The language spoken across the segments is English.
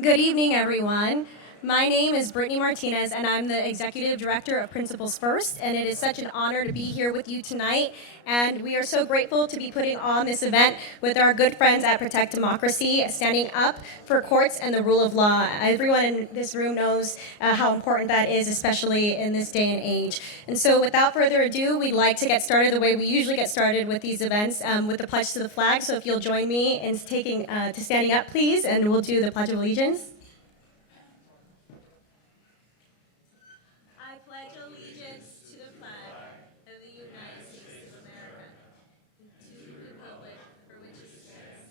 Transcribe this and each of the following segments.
Good evening, everyone. My name is Brittany Martinez, and I'm the Executive Director of Principals First, and it is such an honor to be here with you tonight. And we are so grateful to be putting on this event with our good friends at Protect Democracy, standing up for courts and the rule of law. Everyone in this room knows how important that is, especially in this day and age. And so without further ado, we'd like to get started the way we usually get started with these events, with the pledge to the flag. So if you'll join me in standing up, please, and we'll do the Pledge of Allegiance. I pledge allegiance to the flag of the United States of America and to the republic for which it stands,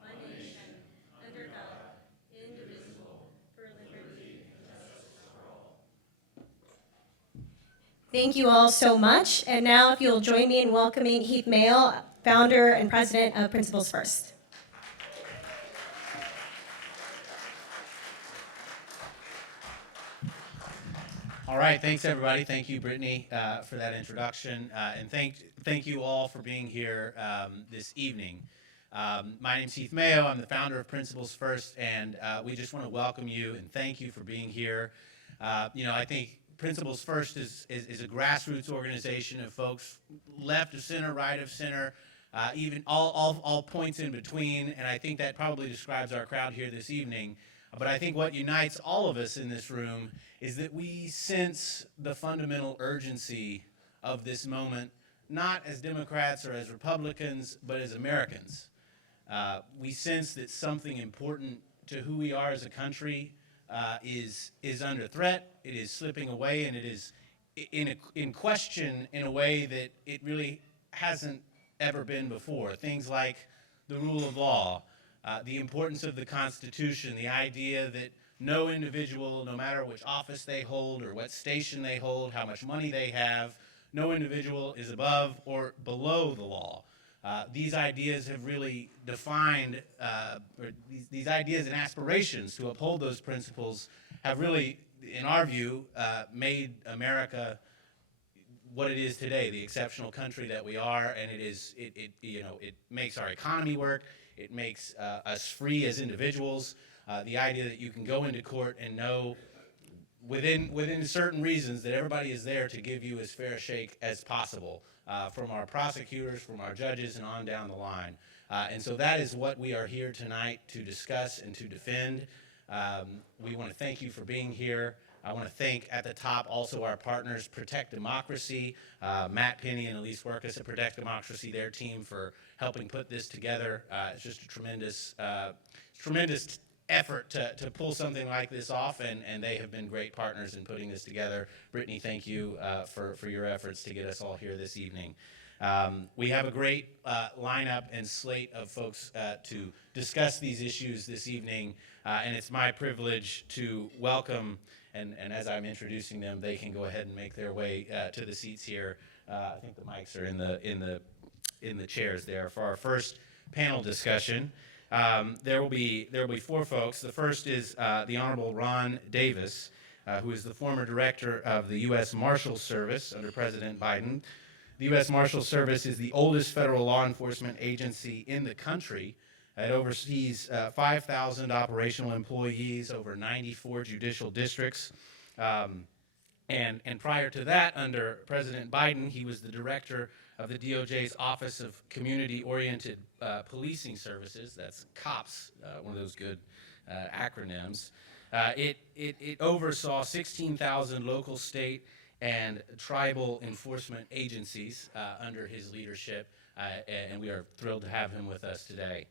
one nation, under God, indivisible, for liberty and justice for all. Thank you all so much. And now if you'll join me in welcoming Heath Mayo, founder and president of Principals First. All right, thanks everybody. Thank you, Brittany, for that introduction, and thank you all for being here this evening. My name's Heath Mayo. I'm the founder of Principals First, and we just want to welcome you and thank you for being here. I think Principals First is a grassroots organization of folks left of center, right of center, even all points in between, and I think that probably describes our crowd here this evening. But I think what unites all of us in this room is that we sense the fundamental urgency of this moment, not as Democrats or as Republicans, but as Americans. We sense that something important to who we are as a country is under threat, it is slipping away, and it is in question in a way that it really hasn't ever been before. Things like the rule of law, the importance of the Constitution, the idea that no individual, no matter which office they hold or what station they hold, how much money they have, no individual is above or below the law. These ideas have really defined, these ideas and aspirations to uphold those principles have really, in our view, made America what it is today, the exceptional country that we are, and it makes our economy work. It makes us free as individuals. The idea that you can go into court and know within certain reasons that everybody is there to give you as fair a shake as possible, from our prosecutors, from our judges, and on down the line. And so that is what we are here tonight to discuss and to defend. We want to thank you for being here. I want to thank at the top also our partners, Protect Democracy, Matt Penny and Elise Workus at Protect Democracy, their team for helping put this together. It's just a tremendous effort to pull something like this off, and they have been great partners in putting this together. Brittany, thank you for your efforts to get us all here this evening. We have a great lineup and slate of folks to discuss these issues this evening, and it's my privilege to welcome, and as I'm introducing them, they can go ahead and make their way to the seats here. I think the mics are in the chairs there for our first panel discussion. There will be four folks. The first is the Honorable Ron Davis, who is the former director of the U.S. Marshals Service under President Biden. The U.S. Marshals Service is the oldest federal law enforcement agency in the country. It oversees 5,000 operational employees, over 94 judicial districts. And prior to that, under President Biden, he was the director of the DOJ's Office of Community-Oriented Policing Services. That's COPS, one of those good acronyms. It oversaw 16,000 local, state, and tribal enforcement agencies under his leadership, and we are thrilled to have him with us today.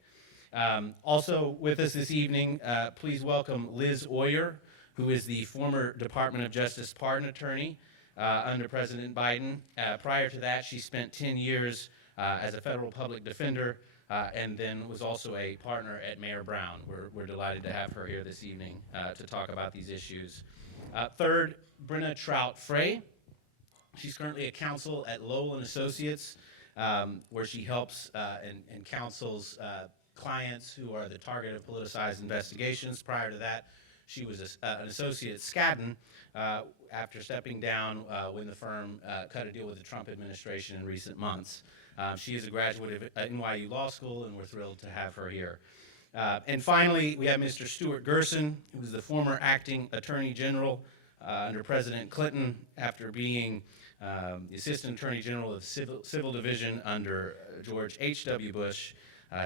Also with us this evening, please welcome Liz Oyer, who is the former Department of Justice pardon attorney under President Biden. Prior to that, she spent 10 years as a federal public defender and then was also a partner at Mayor Brown. We're delighted to have her here this evening to talk about these issues. Third, Brenna Trout-Frey. She's currently a counsel at Lowell & Associates, where she helps and counsels clients who are the target of politicized investigations. Prior to that, she was an associate at Skadden after stepping down when the firm cut a deal with the Trump administration in recent months. She is a graduate of NYU Law School, and we're thrilled to have her here. And finally, we have Mr. Stuart Gerson, who was the former acting Attorney General under President Clinton after being the Assistant Attorney General of the Civil Division under George H.W. Bush.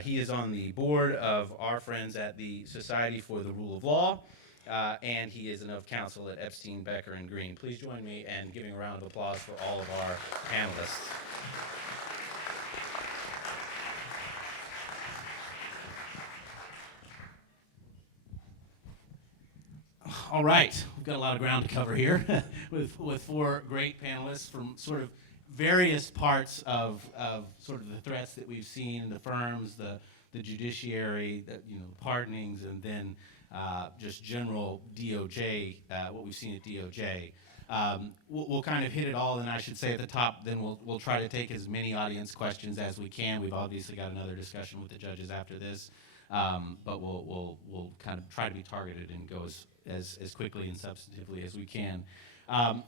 He is on the board of our friends at the Society for the Rule of Law, and he is an of counsel at Epstein, Becker, and Green. Please join me in giving a round of applause for all of our panelists. All right, we've got a lot of ground to cover here with four great panelists from sort of various parts of sort of the threats that we've seen in the firms, the judiciary, the pardonings, and then just general DOJ, what we've seen at DOJ. We'll kind of hit it all, and I should say at the top, then we'll try to take as many audience questions as we can. We've obviously got another discussion with the judges after this, but we'll kind of try to be targeted and go as quickly and substantively as we can.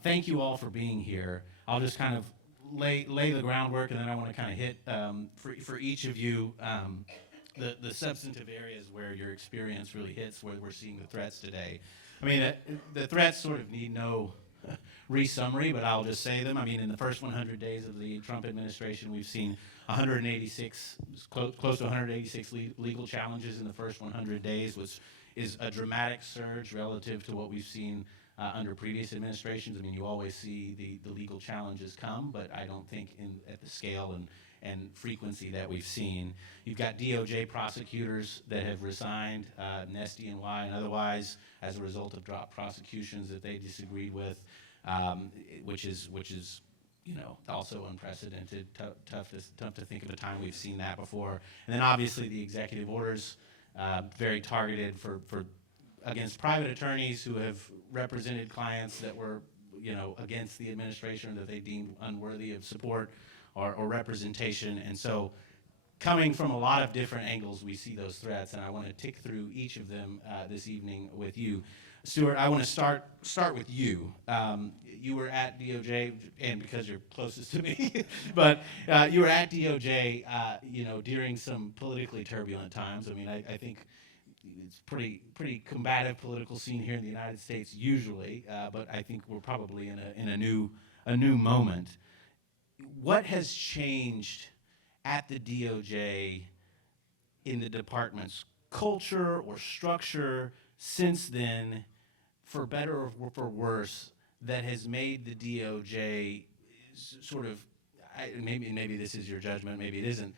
Thank you all for being here. I'll just kind of lay the groundwork, and then I want to kind of hit for each of you the substantive areas where your experience really hits, where we're seeing the threats today. I mean, the threats sort of need no re-summary, but I'll just say them. I mean, in the first 100 days of the Trump administration, we've seen 186, close to 186 legal challenges in the first 100 days, which is a dramatic surge relative to what we've seen under previous administrations. I mean, you always see the legal challenges come, but I don't think at the scale and frequency that we've seen. You've got DOJ prosecutors that have resigned, SDNY and otherwise, as a result of dropped prosecutions that they disagreed with, which is also unprecedented. Tough to think of a time we've seen that before. And then obviously the executive orders, very targeted against private attorneys who have represented clients that were against the administration that they deemed unworthy of support or representation. And so coming from a lot of different angles, we see those threats, and I want to tick through each of them this evening with you. Stuart, I want to start with you. You were at DOJ, and because you're closest to me, but you were at DOJ, during some politically turbulent times. I mean, I think it's pretty combative political scene here in the United States usually, but I think we're probably in a new moment. What has changed at the DOJ in the department's culture or structure since then, for better or for worse, that has made the DOJ sort of, maybe this is your judgment, maybe it isn't,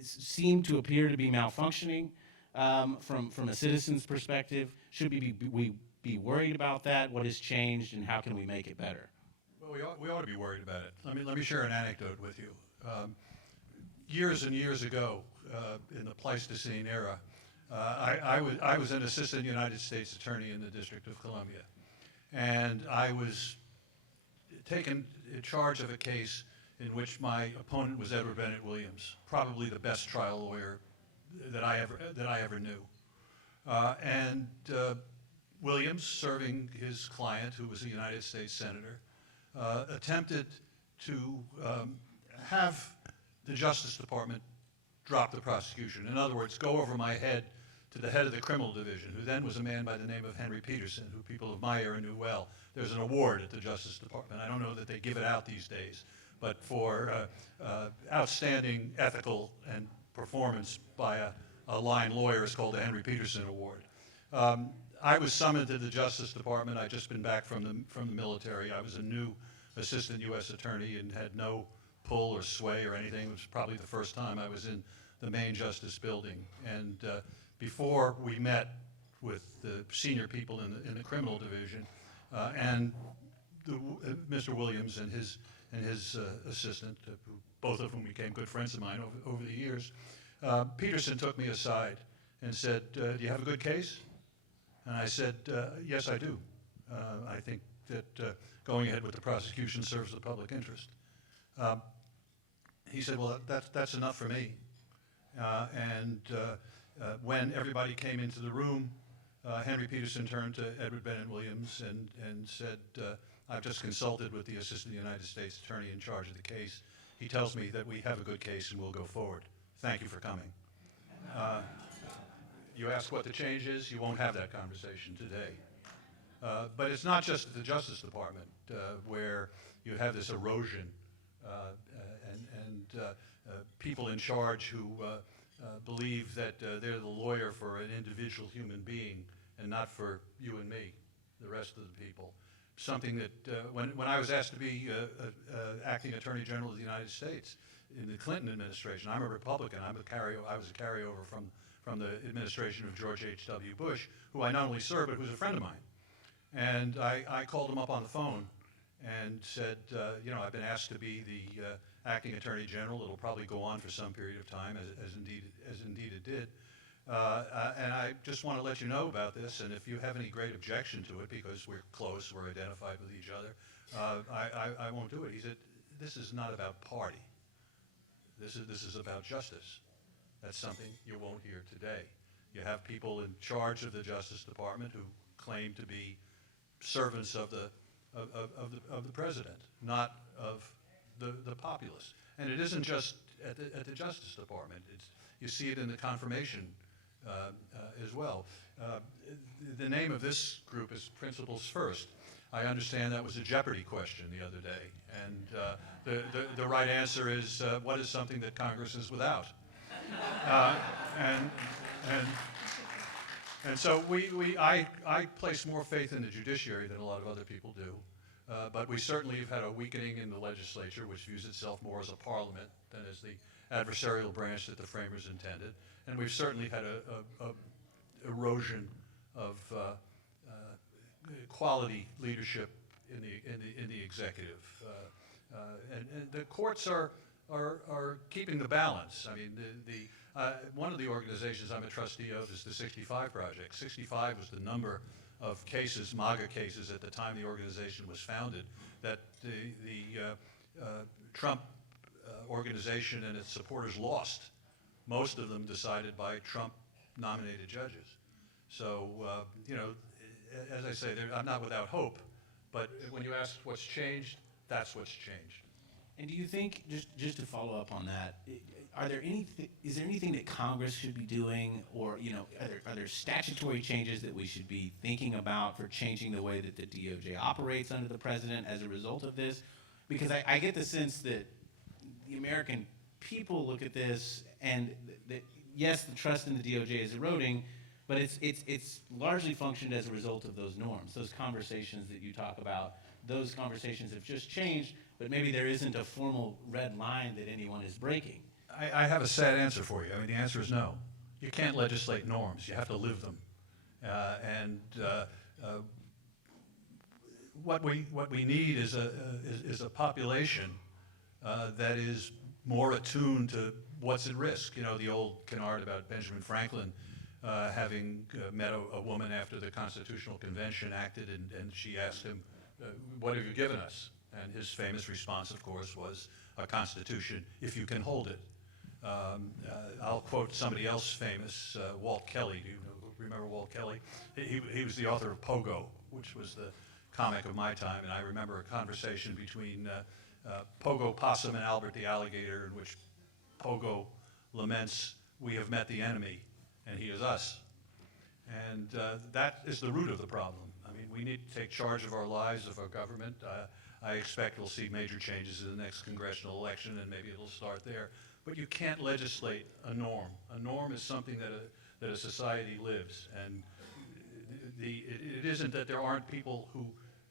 seem to appear to be malfunctioning from a citizen's perspective? Should we be worried about that? What has changed, and how can we make it better? Well, we ought to be worried about it. Let me share an anecdote with you. Years and years ago, in the Pleistocene era, I was an assistant United States attorney in the District of Columbia, and I was taken in charge of a case in which my opponent was Edward Bennett Williams, probably the best trial lawyer that I ever knew. Williams, serving his client, who was a United States senator, attempted to have the Justice Department drop the prosecution. In other words, go over my head to the head of the criminal division, who then was a man by the name of Henry Peterson, who people of my era knew well. There's an award at the Justice Department. I don't know that they give it out these days, but for outstanding ethical and performance by a line lawyer is called the Henry Peterson Award. I was summoned to the Justice Department. I'd just been back from the military. I was a new assistant U.S. attorney and had no pull or sway or anything. It was probably the first time I was in the main justice building. And before we met with the senior people in the criminal division and Mr. Williams and his assistant, both of whom became good friends of mine over the years, Peterson took me aside and said, "Do you have a good case?" And I said, "Yes, I do. I think that going ahead with the prosecution serves the public interest." He said, "Well, that's enough for me." When everybody came into the room, Henry Peterson turned to Edward Bennett Williams and said, "I've just consulted with the Assistant United States Attorney in charge of the case. He tells me that we have a good case and we'll go forward. Thank you for coming." You ask what the change is, you won't have that conversation today. But it's not just at the Justice Department where you have this erosion and people in charge who believe that they're the lawyer for an individual human being and not for you and me, the rest of the people. Something that when I was asked to be acting Attorney General of the United States in the Clinton administration, I'm a Republican. I was a carryover from the administration of George H.W. Bush, who I not only served, but who was a friend of mine. And I called him up on the phone and said, you know, I've been asked to be the acting Attorney General. It'll probably go on for some period of time, as indeed it did. And I just want to let you know about this, and if you have any great objection to it, because we're close, we're identified with each other, I won't do it. He said, this is not about party. This is about justice. That's something you won't hear today. You have people in charge of the Justice Department who claim to be servants of the president, not of the populace. And it isn't just at the Justice Department. You see it in the confirmation as well. The name of this group is Principles First. I understand that was a Jeopardy question the other day, and the right answer is what is something that Congress is without? And so I place more faith in the judiciary than a lot of other people do. But we certainly have had a weakening in the legislature, which views itself more as a parliament than as the adversarial branch that the framers intended. And we've certainly had a erosion of quality leadership in the executive. And the courts are keeping the balance. I mean, one of the organizations I'm a trustee of is the 65 Project. 65 was the number of cases, MAGA cases, at the time the organization was founded, that the Trump organization and its supporters lost. Most of them decided by Trump-nominated judges. So, you know, as I say, I'm not without hope, but when you ask what's changed, that's what's changed. And do you think, just to follow up on that, is there anything that Congress should be doing, or, you know, are there statutory changes that we should be thinking about for changing the way that the DOJ operates under the president as a result of this? Because I get the sense that the American people look at this and that, yes, the trust in the DOJ is eroding, but it's largely functioned as a result of those norms, those conversations that you talk about. Those conversations have just changed, but maybe there isn't a formal red line that anyone is breaking. I have a sad answer for you. I mean, the answer is no. You can't legislate norms. You have to live them. What we need is a population that is more attuned to what's at risk. You know, the old canard about Benjamin Franklin having met a woman after the Constitutional Convention acted, and she asked him, what have you given us? And his famous response, of course, was a constitution, if you can hold it. I'll quote somebody else famous, Walt Kelly. Do you remember Walt Kelly? He was the author of Pogo, which was the comic of my time, and I remember a conversation between Pogo Possum and Albert the Alligator, in which Pogo laments, we have met the enemy, and he is us. And that is the root of the problem. I mean, we need to take charge of our lives, of our government. I expect we'll see major changes in the next congressional election, and maybe it'll start there. But you can't legislate a norm. A norm is something that a society lives. And it isn't that there aren't people who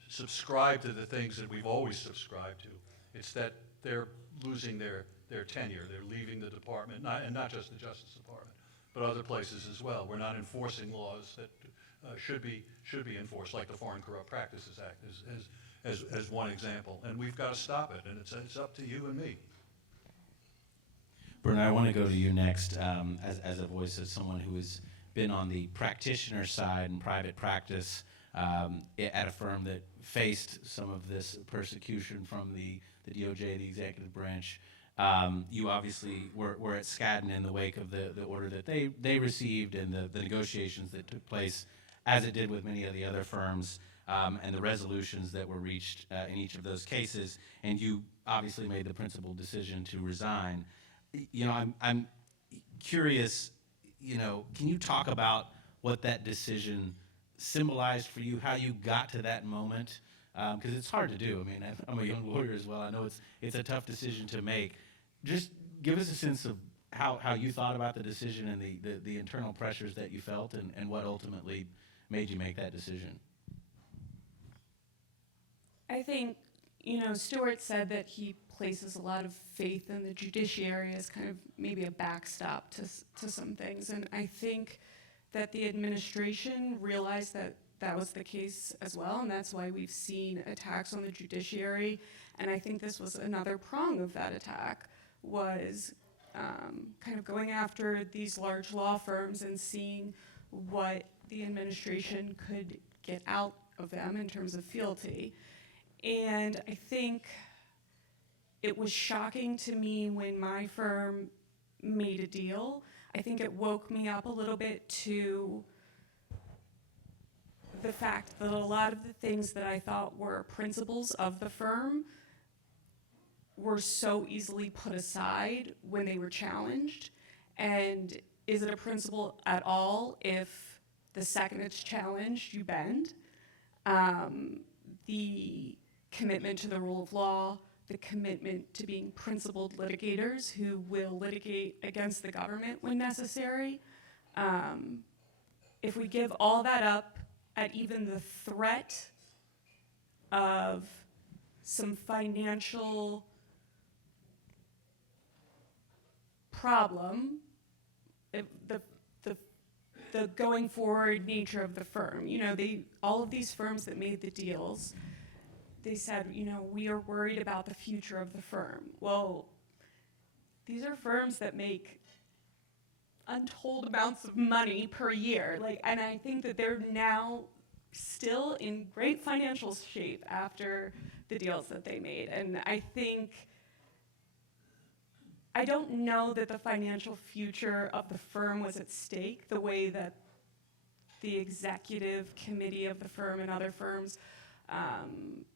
subscribe to the things that we've always subscribed to. It's that they're losing their tenure. They're leaving the department, and not just the Justice Department, but other places as well. We're not enforcing laws that should be enforced, like the Foreign Corrupt Practices Act as one example. And we've got to stop it, and it's up to you and me. Bernard, I want to go to you next as a voice of someone who has been on the practitioner side in private practice at a firm that faced some of this persecution from the DOJ, the executive branch. You obviously were at Skadden in the wake of the order that they received and the negotiations that took place, as it did with many of the other firms, and the resolutions that were reached in each of those cases. And you obviously made the principled decision to resign. You know, I'm curious, can you talk about what that decision symbolized for you, how you got to that moment? Because it's hard to do. I mean, I'm a young lawyer as well. I know it's a tough decision to make. Just give us a sense of how you thought about the decision and the internal pressures that you felt and what ultimately made you make that decision. I think, Stuart said that he places a lot of faith in the judiciary as kind of maybe a backstop to some things. And I think that the administration realized that that was the case as well, and that's why we've seen attacks on the judiciary. And I think this was another prong of that attack, was kind of going after these large law firms and seeing what the administration could get out of them in terms of fealty. And I think it was shocking to me when my firm made a deal. I think it woke me up a little bit to the fact that a lot of the things that I thought were principles of the firm were so easily put aside when they were challenged. And is it a principle at all if the second it's challenged, you bend? The commitment to the rule of law, the commitment to being principled litigators who will litigate against the government when necessary. If we give all that up at even the threat of some financial problem, the going forward nature of the firm, all of these firms that made the deals, they said, we are worried about the future of the firm. Well, these are firms that make untold amounts of money per year. And I think that they're now still in great financial shape after the deals that they made. And I don't know that the financial future of the firm was at stake the way that the executive committee of the firm and other firms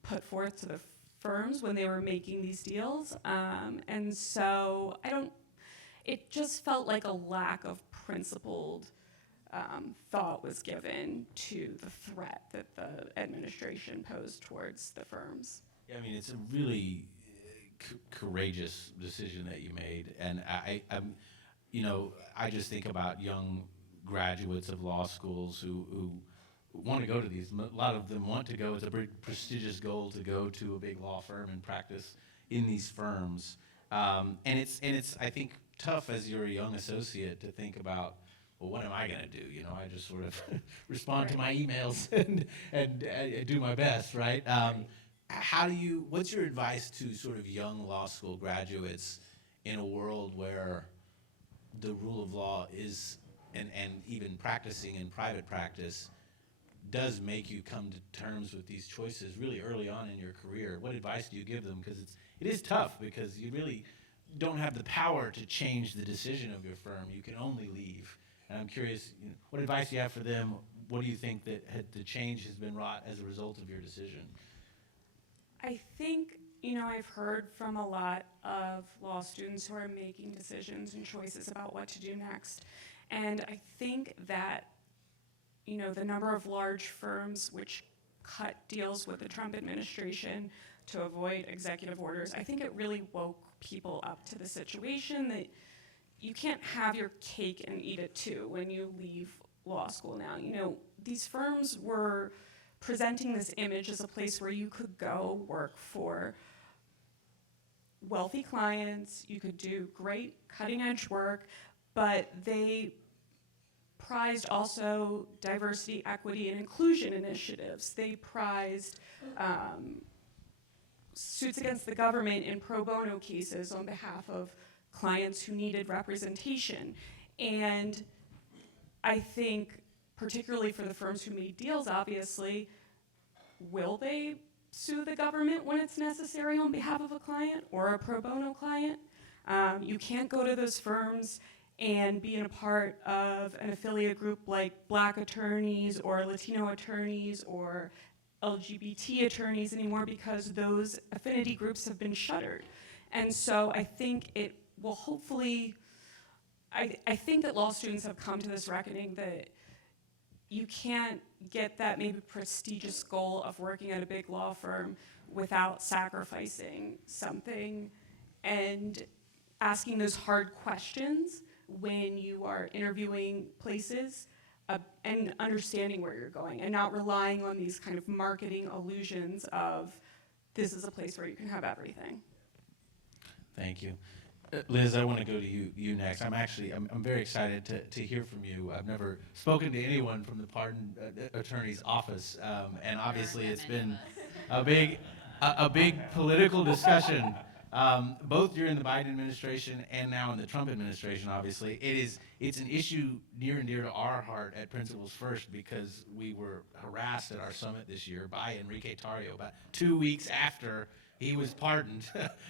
put forth to the firms when they were making these deals. And so it just felt like a lack of principled thought was given to the threat that the administration posed towards the firms. Yeah, I mean, it's a really courageous decision that you made, and I just think about young graduates of law schools who want to go to these. A lot of them want to go. It's a very prestigious goal to go to a big law firm and practice in these firms. And it's I think tough as you're a young associate to think about, well, what am I going to do? I just sort of respond to my emails and do my best, right? What's your advice to sort of young law school graduates in a world where the rule of law is, and even practicing in private practice, does make you come to terms with these choices really early on in your career? What advice do you give them? Because it is tough, because you really don't have the power to change the decision of your firm. You can only leave. And I'm curious, what advice do you have for them? What do you think that the change has been wrought as a result of your decision? I think, I've heard from a lot of law students who are making decisions and choices about what to do next. And I think that, the number of large firms which cut deals with the Trump administration to avoid executive orders, I think it really woke people up to the situation that you can't have your cake and eat it too when you leave law school now. These firms were presenting this image as a place where you could go work for wealthy clients, you could do great cutting-edge work, but they prized also diversity, equity, and inclusion initiatives. They prized suits against the government in pro bono cases on behalf of clients who needed representation. And I think, particularly for the firms who made deals, obviously, will they sue the government when it's necessary on behalf of a client or a pro bono client? You can't go to those firms and be a part of an affiliate group like Black attorneys or Latino attorneys or LGBT attorneys anymore, because those affinity groups have been shuttered. And so I think it will hopefully I think that law students have come to this reckoning that you can't get that maybe prestigious goal of working at a big law firm without sacrificing something and asking those hard questions when you are interviewing places, and understanding where you're going and not relying on these kind of marketing illusions of this is a place where you can have everything. Thank you. Liz, I want to go to you next. I'm very excited to hear from you. I've never spoken to anyone from the pardon attorney's office, and obviously it's been a big political discussion, both during the Biden administration and now in the Trump administration. Obviously, it's an issue near and dear to our heart at Principles First because we were harassed at our summit this year by Enrique Tarrio about 2 weeks after he was pardoned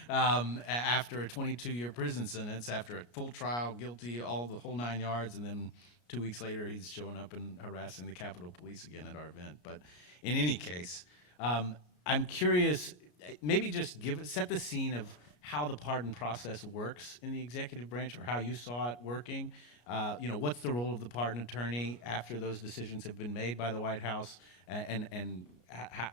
after a 22-year prison sentence, after a full trial, guilty, the whole 9 yards, and then 2 weeks later he's showing up and harassing the Capitol Police again at our event. But in any case, I'm curious, maybe just set the scene of how the pardon process works in the executive branch, or how you saw it working. What's the role of the pardon attorney after those decisions have been made by the White House, and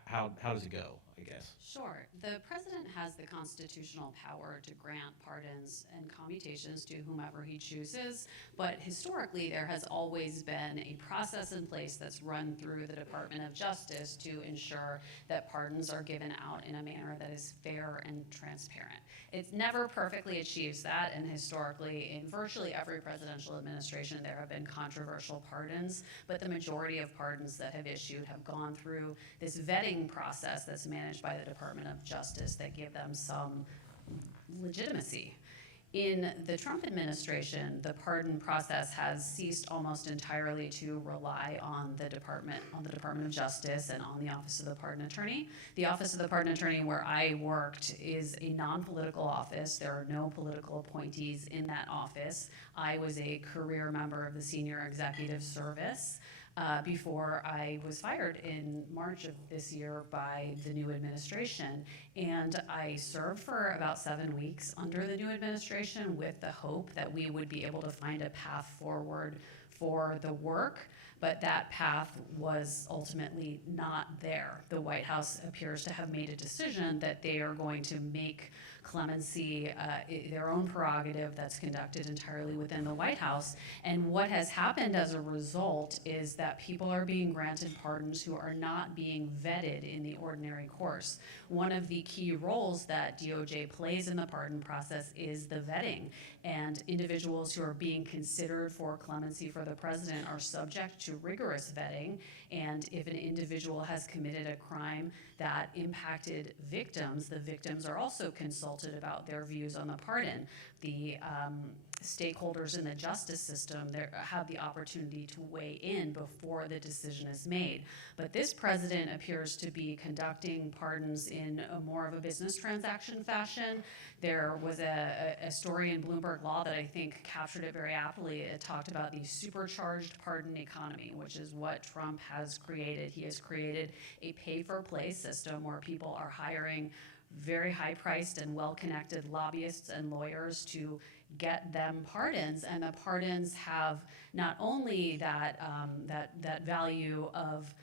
how does it go, I guess? Sure. The president has the constitutional power to grant pardons and commutations to whomever he chooses, but historically there has always been a process in place that's run through the Department of Justice to ensure that pardons are given out in a manner that is fair and transparent. It never perfectly achieves that, and historically in virtually every presidential administration there have been controversial pardons, but the majority of pardons that have issued have gone through this vetting process that's managed by the Department of Justice that give them some legitimacy. In the Trump administration, the pardon process has ceased almost entirely to rely on the Department of Justice and on the Office of the Pardon Attorney. The Office of the Pardon Attorney, where I worked, is a non-political office. There are no political appointees in that office. I was a career member of the Senior Executive Service before I was fired in March of this year by the new administration. And I served for about 7 weeks under the new administration with the hope that we would be able to find a path forward for the work, but that path was ultimately not there. The White House appears to have made a decision that they are going to make clemency their own prerogative that's conducted entirely within the White House. And what has happened as a result is that people are being granted pardons who are not being vetted in the ordinary course. One of the key roles that DOJ plays in the pardon process is the vetting, and individuals who are being considered for clemency for the president are subject to rigorous vetting. And if an individual has committed a crime that impacted victims, the victims are also consulted about their views on the pardon. The stakeholders in the justice system have the opportunity to weigh in before the decision is made. But this president appears to be conducting pardons in more of a business transaction fashion. There was a story in Bloomberg Law that I think captured it very aptly. It talked about the supercharged pardon economy, which is what Trump has created. He has created a pay-for-play system where people are hiring very high-priced and well-connected lobbyists and lawyers to get them pardons, and the pardons have not only that value of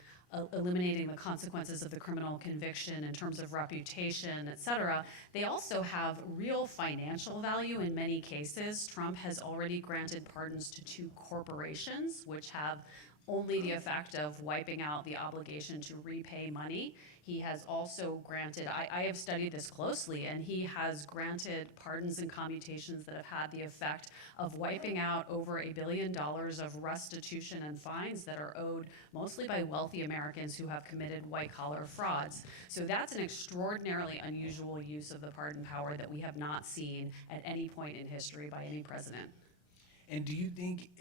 eliminating the consequences of the criminal conviction in terms of reputation, et cetera, they also have real financial value in many cases. Trump has already granted pardons to 2 corporations, which have only the effect of wiping out the obligation to repay money. He has also granted, I have studied this closely, and he has granted pardons and commutations that have had the effect of wiping out over $1 billion of restitution and fines that are owed mostly by wealthy Americans who have committed white-collar frauds. So that's an extraordinarily unusual use of the pardon power that we have not seen at any point in history by any president. And do you think,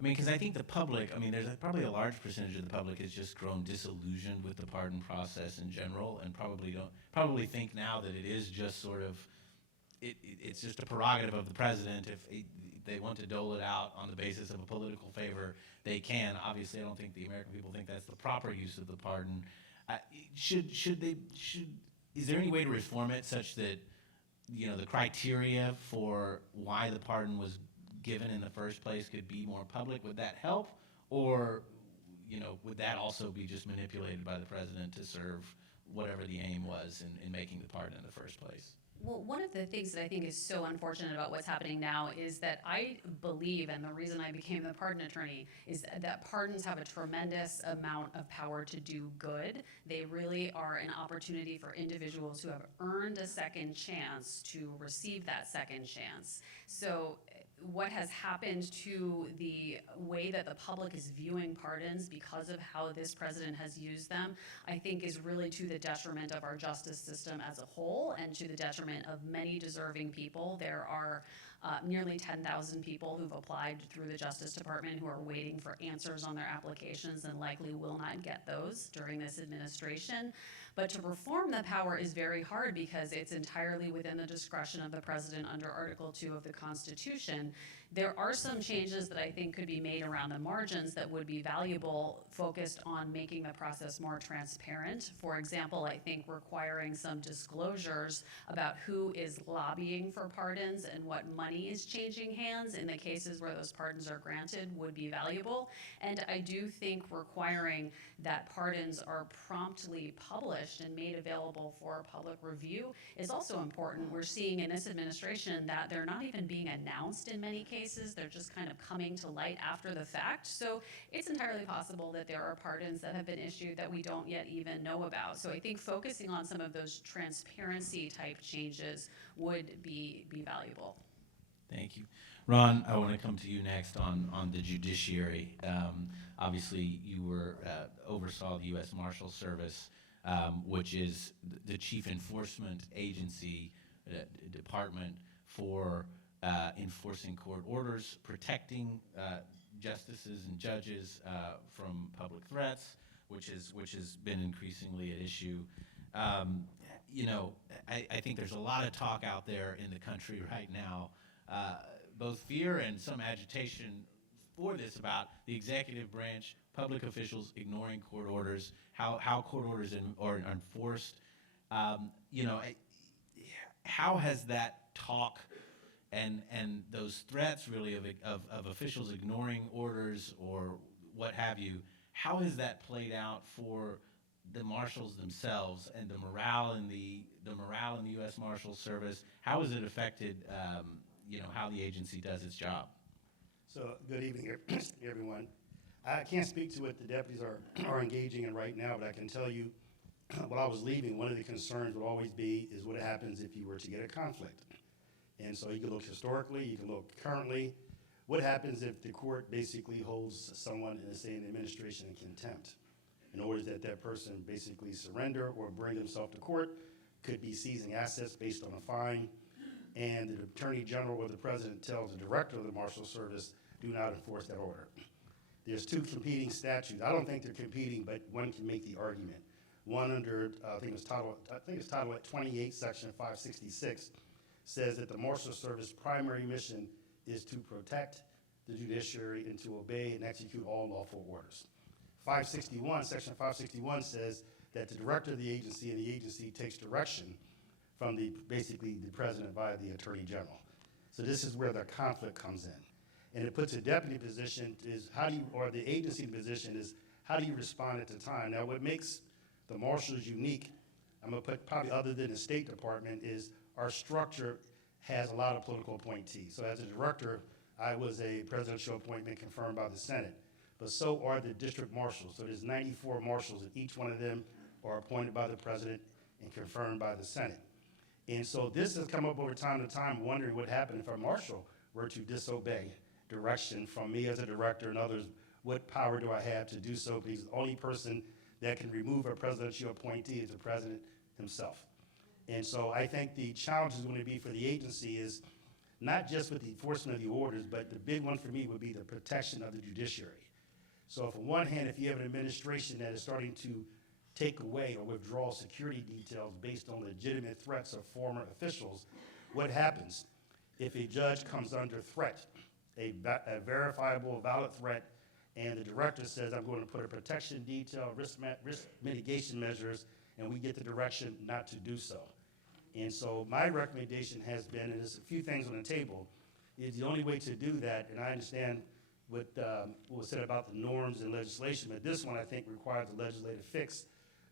because I think the public, there's probably a large percentage of the public has just grown disillusioned with the pardon process in general, and probably think now that it is just sort of, it's just a prerogative of the president. If they want to dole it out on the basis of a political favor, they can. Obviously, I don't think the American people think that's the proper use of the pardon. Is there any way to reform it such that, the criteria for why the pardon was given in the first place could be more public? Would that help? Or, would that also be just manipulated by the president to serve whatever the aim was in making the pardon in the first place? Well, one of the things that I think is so unfortunate about what's happening now is that I believe, and the reason I became the pardon attorney, is that pardons have a tremendous amount of power to do good. They really are an opportunity for individuals who have earned a second chance to receive that second chance. So what has happened to the way that the public is viewing pardons because of how this president has used them, I think is really to the detriment of our justice system as a whole and to the detriment of many deserving people. There are nearly 10,000 people who've applied through the Justice Department who are waiting for answers on their applications and likely will not get those during this administration. But to reform the power is very hard because it's entirely within the discretion of the president under Article 2 of the Constitution. There are some changes that I think could be made around the margins that would be valuable, focused on making the process more transparent. For example, I think requiring some disclosures about who is lobbying for pardons and what money is changing hands in the cases where those pardons are granted would be valuable. And I do think requiring that pardons are promptly published and made available for public review is also important. We're seeing in this administration that they're not even being announced in many cases. They're just kind of coming to light after the fact. So it's entirely possible that there are pardons that have been issued that we don't yet even know about. So I think focusing on some of those transparency type changes would be valuable. Thank you. Ron, I want to come to you next on the judiciary. Obviously, you oversaw the U.S. Marshal Service, which is the chief enforcement agency, department for enforcing court orders, protecting justices and judges from public threats, which has been increasingly an issue. I think there's a lot of talk out there in the country right now, both fear and some agitation for this about the executive branch, public officials ignoring court orders, how court orders are enforced. How has that talk and those threats really of officials ignoring orders or what have you, how has that played out for the marshals themselves and the morale in the U.S. Marshal Service? How has it affected how the agency does its job? So, good evening, everyone. I can't speak to what the deputies are engaging in right now, but I can tell you, while I was leaving, one of the concerns would always be is what happens if you were to get a conflict. And so you can look historically, you can look currently. What happens if the court basically holds someone, say, in the administration in contempt in order that that person basically surrender or bring himself to court, could be seizing assets based on a fine, and the Attorney General or the President tells the Director of the Marshal Service, do not enforce that order. There's two competing statutes. I don't think they're competing, but one can make the argument. One under, I think it's Title 28, Section 566, says that the Marshal Service primary mission is to protect the judiciary and to obey and execute all lawful orders. Section 561 says that the director of the agency and the agency takes direction from basically the president via the Attorney General. So this is where the conflict comes in. And it puts a deputy position or the agency position is, how do you respond at the time? Now, what makes the marshals unique, I'm gonna put probably other than the State Department, is our structure has a lot of political appointees. So as a director, I was a presidential appointment confirmed by the Senate, but so are the district marshals. So there's 94 marshals, and each one of them are appointed by the president and confirmed by the Senate. And so this has come up over time to time, wondering what happened if a marshal were to disobey direction from me as a director and others. What power do I have to do so? Because the only person that can remove a presidential appointee is the president himself. And so I think the challenge is going to be for the agency is not just with the enforcement of the orders, but the big one for me would be the protection of the judiciary. So if on one hand, if you have an administration that is starting to take away or withdraw security details based on legitimate threats of former officials, what happens if a judge comes under threat, a verifiable, valid threat, and the director says, I'm going to put a protection detail, risk mitigation measures, and we get the direction not to do so. And so my recommendation has been, and there's a few things on the table, is the only way to do that, and I understand what was said about the norms and legislation, but this one I think requires a legislative fix,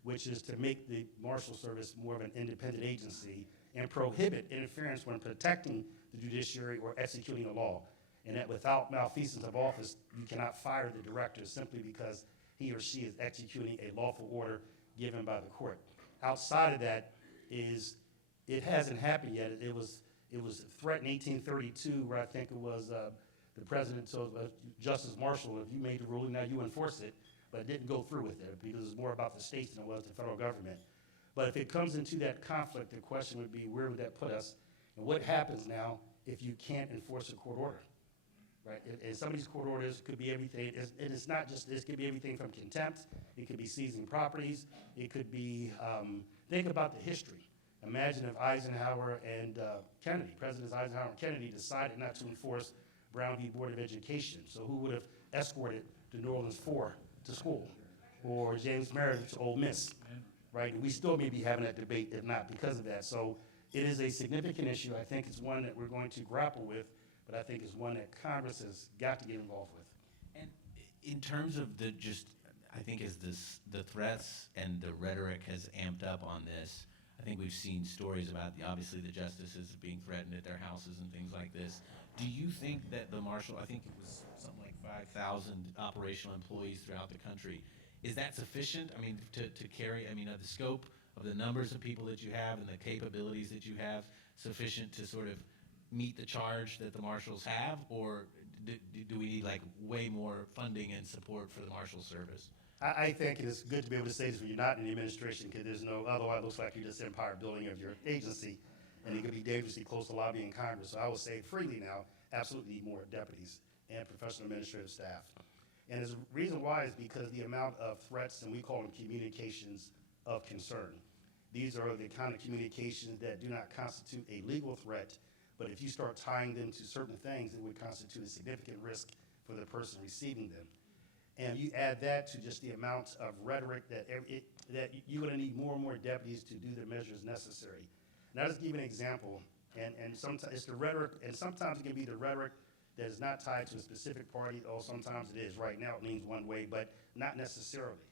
which is to make the Marshal Service more of an independent agency and prohibit interference when protecting the judiciary or executing a law. And that without malfeasance of office, you cannot fire the director simply because he or she is executing a lawful order given by the court. Outside of that is, it hasn't happened yet. It was a threat in 1832 where I think it was the president told Justice Marshall, if you made the ruling, now you enforce it, but it didn't go through with it because it was more about the states than it was the federal government. But if it comes into that conflict, the question would be, where would that put us? And what happens now if you can't enforce a court order? Right? And some of these court orders could be everything, and it's not just this, it could be everything from contempt, it could be seizing properties, it could be, think about the history. Imagine if Eisenhower and Kennedy, Presidents Eisenhower and Kennedy decided not to enforce Brown v. Board of Education. So who would have escorted the New Orleans 4 to school? Or James Merritt to Ole Miss, right? And we still may be having that debate, if not because of that. So it is a significant issue. I think it's one that we're going to grapple with, but I think it's one that Congress has got to get involved with. And in terms of I think as the threats and the rhetoric has amped up on this, I think we've seen stories about obviously the justices being threatened at their houses and things like this. Do you think that the Marshal, I think it was something like 5,000 operational employees throughout the country, is that sufficient? I mean, to carry, the scope of the numbers of people that you have and the capabilities that you have sufficient to sort of meet the charge that the marshals have, or do we need like way more funding and support for the Marshal Service? I think it is good to be able to say this when you're not in the administration, because there's no, otherwise it looks like you're just empire building of your agency, and it could be dangerously close to lobbying Congress. So I would say freely now, absolutely need more deputies and professional administrative staff. And the reason why is because the amount of threats, and we call them communications of concern. These are the kind of communications that do not constitute a legal threat, but if you start tying them to certain things, it would constitute a significant risk for the person receiving them. And you add that to just the amount of rhetoric that you're going to need more and more deputies to do the measures necessary. And I'll just give you an example. And sometimes it's the rhetoric, and sometimes it can be the rhetoric that is not tied to a specific party, or sometimes it is. Right now it leans one way, but not necessarily.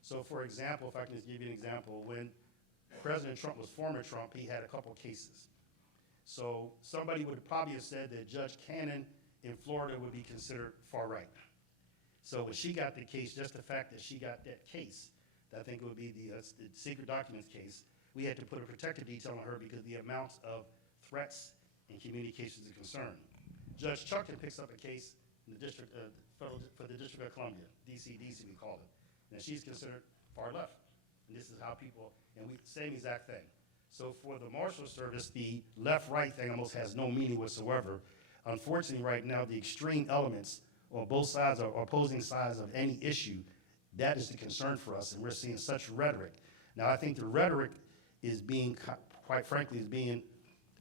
So for example, if I can just give you an example, when President Trump was former Trump, he had a couple cases. So somebody would probably have said that Judge Cannon in Florida would be considered far right. So when she got the case, just the fact that she got that case, I think it would be the secret documents case, we had to put a protective detail on her because the amounts of threats and communications are concerned. Judge Chuckton picks up a case in the district, for the District of Columbia, DC we call it. Now she's considered far left. And this is how people, same exact thing. So for the Marshal Service, the left-right thing almost has no meaning whatsoever. Unfortunately, right now, the extreme elements on both sides or opposing sides of any issue, that is the concern for us, and we're seeing such rhetoric. Now, I think the rhetoric is being, quite frankly, is being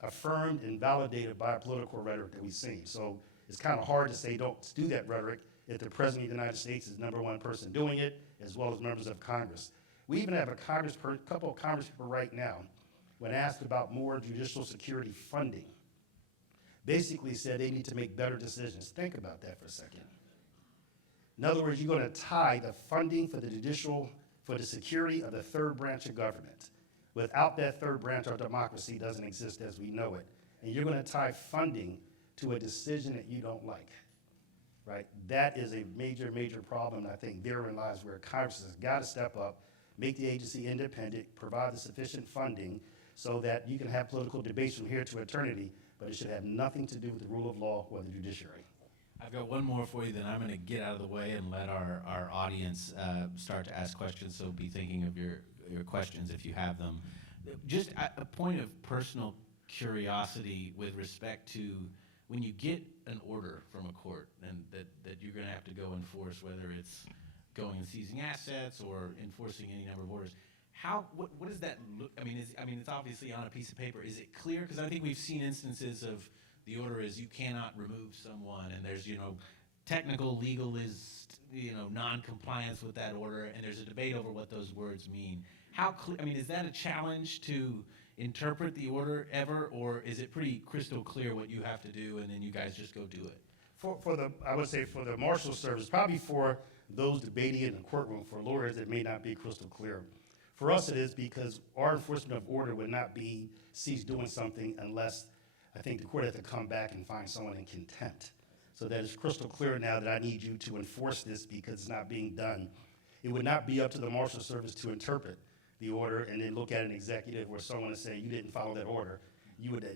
affirmed and validated by a political rhetoric that we've seen. So it's kind of hard to say don't do that rhetoric if the President of the United States is #1 person doing it, as well as members of Congress. We even have a couple of Congress people right now, when asked about more judicial security funding, basically said they need to make better decisions. Think about that for a second. In other words, you're going to tie the funding for the judicial, for the security of the third branch of government. Without that third branch, our democracy doesn't exist as we know it. And you're going to tie funding to a decision that you don't like, right? That is a major, major problem. And I think therein lies where Congress has got to step up, make the agency independent, provide the sufficient funding so that you can have political debates from here to eternity, but it should have nothing to do with the rule of law or the judiciary. I've got one more for you, then I'm going to get out of the way and let our audience start to ask questions, so be thinking of your questions if you have them. Just a point of personal curiosity with respect to when you get an order from a court and that you're going to have to go enforce, whether it's going and seizing assets or enforcing any number of orders, what does that look? I mean, it's obviously on a piece of paper. Is it clear? Because I think we've seen instances of the order is you cannot remove someone, and there's technical legalist, non-compliance with that order, and there's a debate over what those words mean. Is that a challenge to interpret the order ever, or is it pretty crystal clear what you have to do, and then you guys just go do it? I would say for the marshal service, probably for those debating in the courtroom, for lawyers, it may not be crystal clear. For us, it is, because our enforcement of order would not be cease doing something unless, I think, the court had to come back and find someone in contempt. So that it's crystal clear now that I need you to enforce this because it's not being done. It would not be up to the marshal service to interpret the order and then look at an executive or someone and say, you didn't follow that order.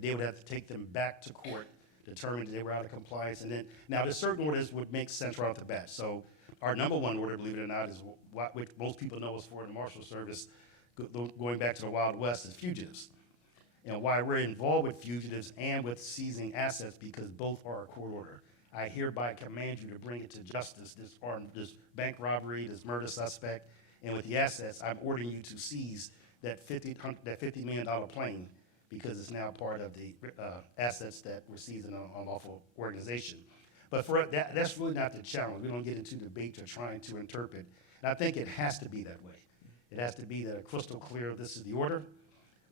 They would have to take them back to court, determine that they were out of compliance. And then, now there's certain orders would make sense right off the bat. So our number one order, believe it or not, is what which most people know us for in the marshal service, going back to the Wild West, is fugitives. And why we're involved with fugitives and with seizing assets, because both are a court order. I hereby command you to bring it to justice, this bank robbery, this murder suspect, and with the assets, I'm ordering you to seize that $50 million plane, because it's now part of the assets that we're seizing on unlawful organization. But for that's really not the challenge. We don't get into debate or trying to interpret. And I think it has to be that way. It has to be that a crystal clear, this is the order,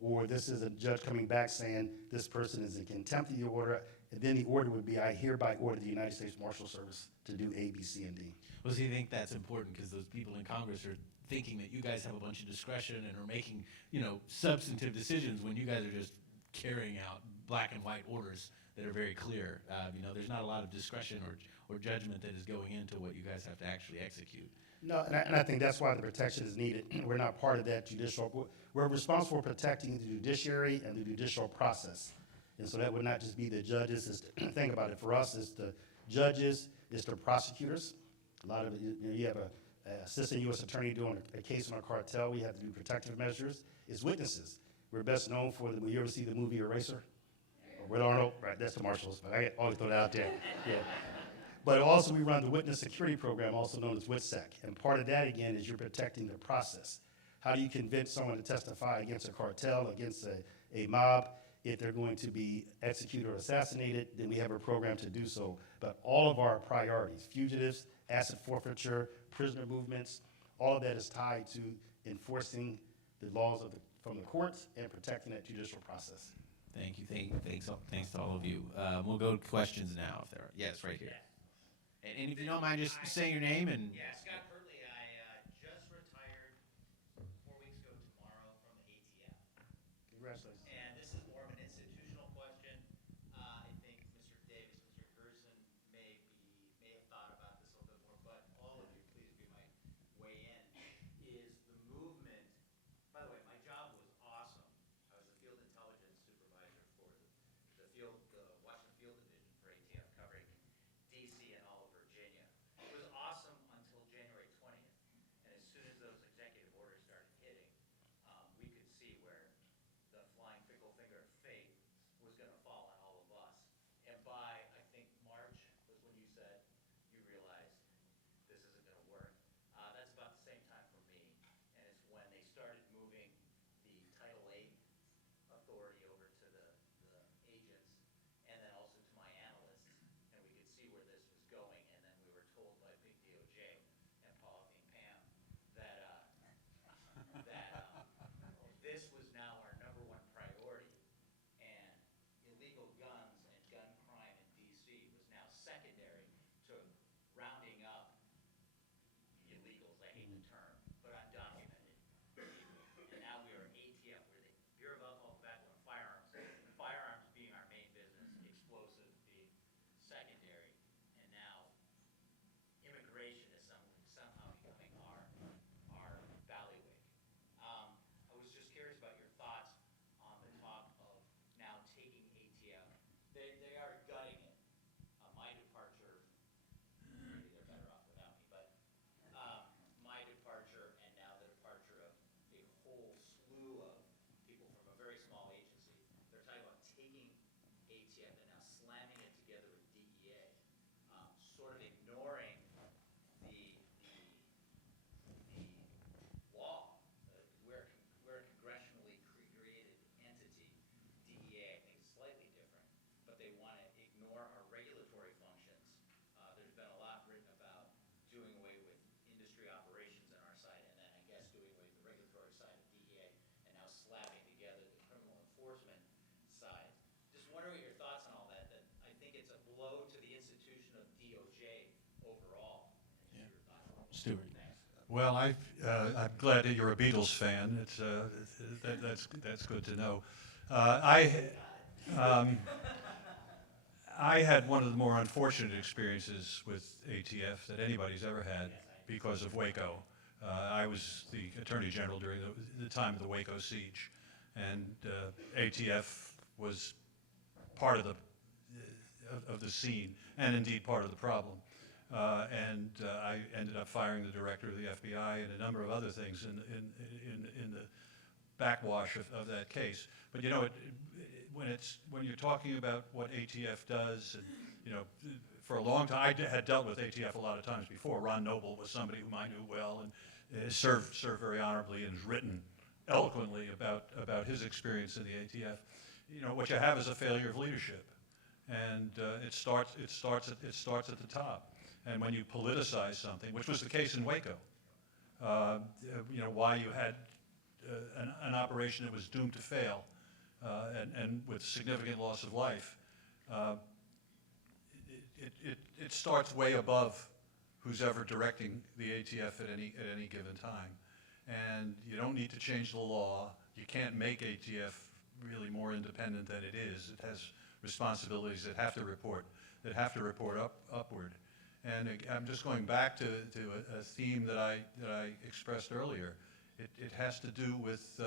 or this is a judge coming back saying this person is in contempt of the order, and then the order would be, I hereby order the United States Marshal Service to do A, B, C, and D. Well, so you think that's important because those people in Congress are thinking that you guys have a bunch of discretion and are making, substantive decisions when you guys are just carrying out black and white orders that are very clear. There's not a lot of discretion or judgment that is going into what you guys have to actually execute. No, and I think that's why the protection is needed. We're not part of that judicial. We're responsible for protecting the judiciary and the judicial process. And so that would not just be the judges. Think about it. For us, it's the judges, it's the prosecutors. A lot of it, you have an assistant U.S. attorney doing a case on a cartel. We have to do protective measures. It's witnesses. We're best known for you ever see the movie Eraser? With Arnold? Right, that's the marshals, but I always throw that out there. Yeah. But also we run the witness security program, also known as WITSEC. And part of that, again, is you're protecting the process. How do you convince someone to testify against a cartel, against a mob? If they're going to be executed or assassinated, then we have a program to do so. But all of our priorities, fugitives, asset forfeiture, prisoner movements, all of that is tied to enforcing the laws from the courts and protecting that judicial process. Thank you. Thanks to all of you. We'll go to questions now if there are. Yes, right here. And if you don't mind just saying your name and. Yeah, Scott Kirtley. I just retired 4 weeks ago tomorrow from the ATF. Congratulations. And this is more of an institutional question. I think Mr. Davis, Mr. Gerson may have thought about this a little bit more, but all of you, please be my way in, is the movement. By the way, my job was awesome. I was the field intelligence supervisor for the Washington Field Division for ATF, covering DC and all of Virginia. It was awesome until January 20th. And as soon as those executive orders started hitting, we could see where the flying Well, I'm glad that you're a Beatles fan. That's good to know. Um, I had one of the more unfortunate experiences with ATF that anybody's ever had because of Waco. I was the Attorney General during the time of the Waco siege, and ATF was part of the scene, and indeed part of the problem. I ended up firing the director of the FBI and a number of other things in the backwash of that case. But you know, when you're talking about what ATF does, and you know, for a long time, I had dealt with ATF a lot of times before. Ron Noble was somebody whom I knew well and served very honorably and has written eloquently about his experience in the ATF. You know, what you have is a failure of leadership, and it starts at the top. And when you politicize something, which was the case in Waco, you know, why you had an operation that was doomed to fail and with significant loss of life, it starts way above who's ever directing the ATF at any given time. And you don't need to change the law. You can't make ATF really more independent than it is. It has responsibilities that have to report upward. And I'm just going back to a theme that I expressed earlier. It has to do with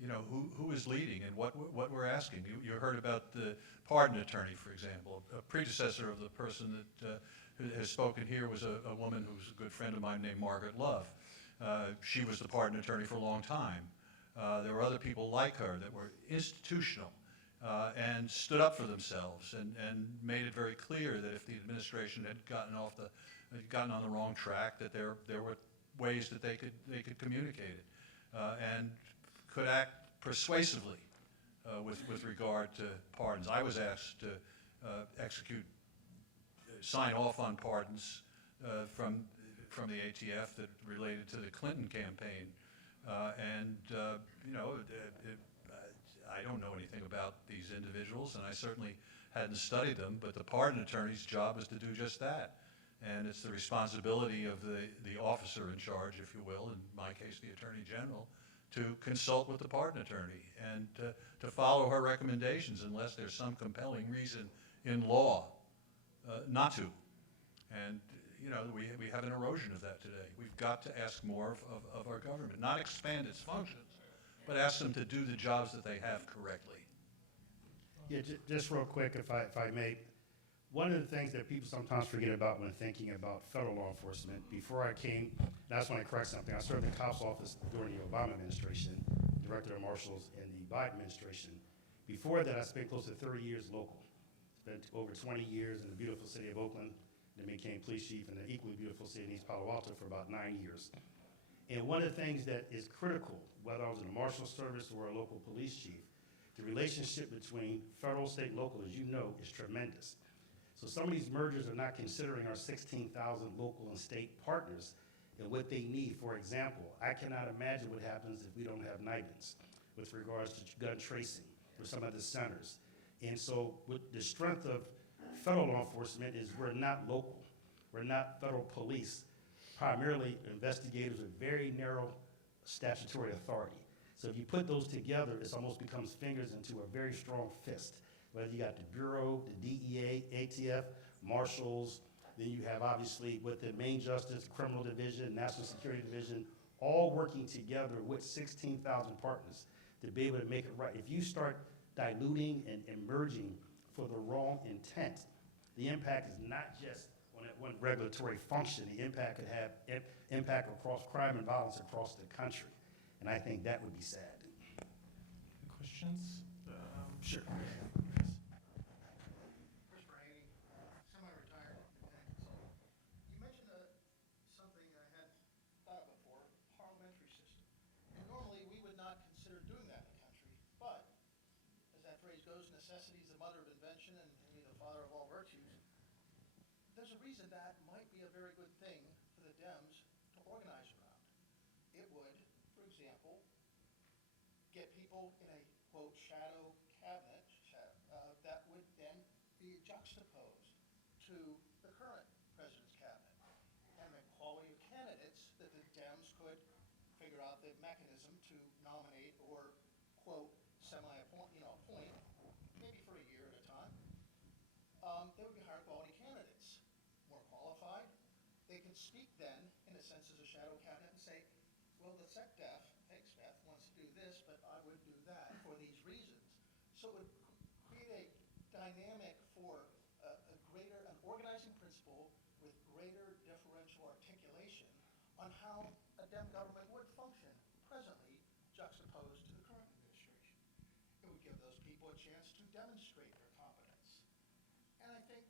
you know, who is leading and what we're asking. You heard about the pardon attorney, for example. A predecessor of the person that who has spoken here was a woman who's a good friend of mine named Margaret Love. She was the pardon attorney for a long time. There were other people like her that were institutional and stood up for themselves and made it very clear that if the administration had gotten on the wrong track, that there were ways that they could communicate it and could act persuasively with regard to pardons. I was asked to sign off on pardons from the ATF that related to the Clinton campaign, you know, I don't know anything about these individuals, and I certainly hadn't studied them, but the pardon attorney's job is to do just that. And it's the responsibility of the officer in charge, if you will, in my case, the Attorney General, to consult with the pardon attorney and to follow her recommendations unless there's some compelling reason in law not to. And you know, we have an erosion of that today. We've got to ask more of our government, not expand its functions, but ask them to do the jobs that they have correctly. Yeah, just real quick, if I may. One of the things that people sometimes forget about when thinking about federal law enforcement, before I came, that's when I correct something, I served in the cops office during the Obama administration, director of marshals in the Biden administration. Before that, I spent close to 30 years local. Spent over 20 years in the beautiful city of Oakland, then became police chief in the equally beautiful city of East Palo Alto for about 9 years. And one of the things that is critical, whether I was in the marshal service or a local police chief, the relationship between federal, state, local, as you know, is tremendous. So some of these mergers are not considering our 16,000 local and state partners and what they need. For example, I cannot imagine what happens if we don't have NIBINs with regards to gun tracing for some of the centers. And so with the strength of federal law enforcement is we're not local. We're not federal police, primarily investigators with very narrow statutory authority. So if you put those together, it almost becomes fingers into a very strong fist. Whether you got the Bureau, the DEA, ATF, Marshals, then you have obviously with the main justice, criminal division, national security division, all working together with 16,000 partners to be able to make it right. If you start diluting and merging for the wrong intent, the impact is not just on that one regulatory function. The impact could have impact across crime and violence across the country. And I think that would be sad. Questions? Sure. Christopher Haney, semi-retired independent. You mentioned something I hadn't thought of before, parliamentary system. And normally, we would not consider doing that in the country, but, as that phrase goes, necessity is the mother of invention and the father of all virtues. There's a reason that might be a very good thing for the Dems to organize around. It would, for example, get people in a, quote, shadow cabinet that would then be juxtaposed to the current president's cabinet. And the quality of candidates that the Dems mechanism to nominate or, quote, semi-appoint, appoint, maybe for a year at a time, they would be higher quality candidates, more qualified. They could speak then, in a sense, as a shadow cabinet and say, well, the SecDef, Exbeth, wants to do this, but I would do that for these reasons. So it would create a dynamic for an organizing principle with greater differential articulation on how a Dem government would function presently juxtaposed to the current administration. It would give those people a chance to demonstrate their competence. And I think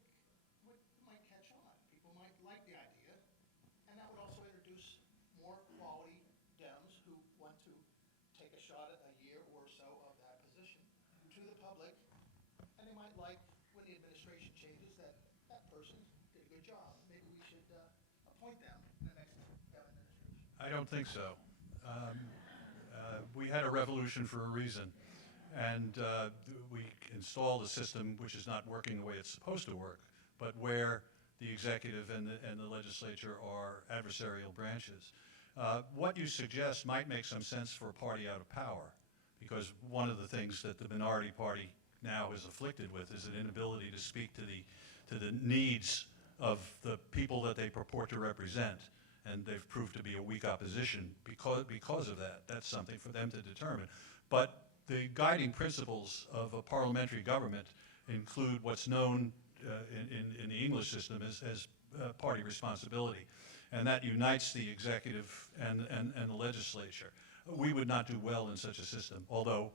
it might catch on. People might like the idea. And that would also introduce more quality Dems who want to take a shot at a year or so of that position to the public. And they might like, when the administration changes, that person did a good job. Maybe we should appoint them in the next Dem administration. I don't think so. We had a revolution for a reason, and we installed a system which is not working the way it's supposed to work, but where the executive and the legislature are adversarial branches. What you suggest might make some sense for a party out of power, because one of the things that the minority party now is afflicted with is an inability to speak to the needs of the people that they purport to represent. And they've proved to be a weak opposition because of that. That's something for them to determine. But the guiding principles of a parliamentary government include what's known in the English system as party responsibility. And that unites the executive and the legislature. We would not do well in such a system, although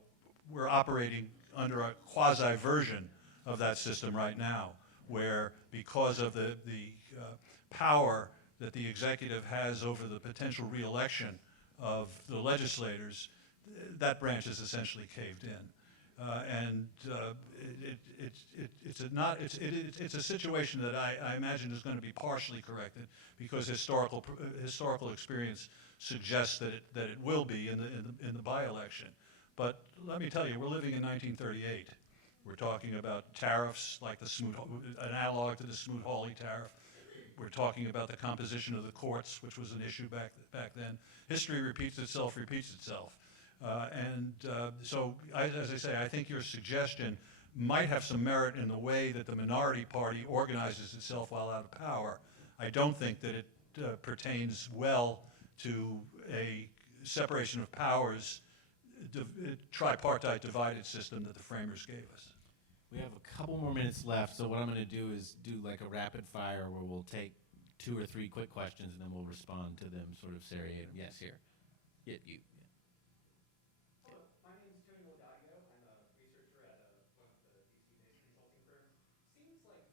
we're operating under a quasi-version of that system right now, where because of the power that the executive has over the potential re-election of the legislators, that branch is essentially caved in. It's a situation that I imagine is going to be partially corrected, because historical experience suggests that it will be in the by-election. But let me tell you, we're living in 1938. We're talking about tariffs like an analog to the Smoot-Hawley tariff. We're talking about the composition of the courts, which was an issue back then. History repeats itself. So, as I say, I think your suggestion might have some merit in the way that the minority party organizes itself while out of power. I don't think that it pertains well to a separation of powers, tripartite divided system that the framers gave us. We have a couple more minutes left, so what I'm going to do is do like a rapid fire where we'll take 2 or 3 quick questions and then we'll respond to them sort of seriatim. Yes, here. Yeah, you. Yeah. Hello, my name is Tony Lodadio. I'm a researcher at one of the DC-based consulting firms. Seems like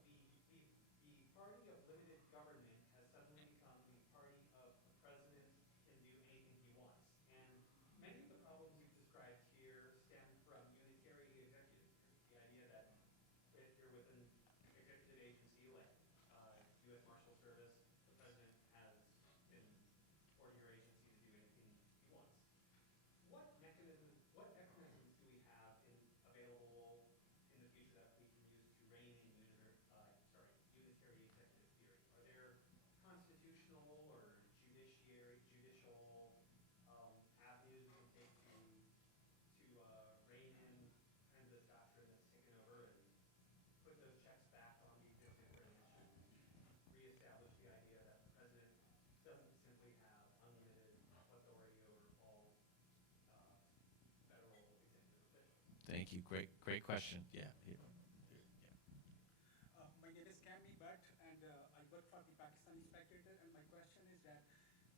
the party of limited government has suddenly become the party of the president can do anything he wants. And many of the problems you've described here stem from unitary executive. The idea that if you're with an executive agency like U.S. Marshal Service, the president can order your agency to do anything he wants. What mechanisms do we have available in the future that we can use to rein in unitary executive theory? Are there constitutional or judicial avenues we can take to rein in kind of this doctrine that's taken over and put those checks back on the executive branch and reestablish the idea that the president doesn't simply have unlimited authority over all federal executive officials? Thank you. Great question. Yeah. My name is Cammy Butt, and I work for the Pakistani Spectator. And my question is that,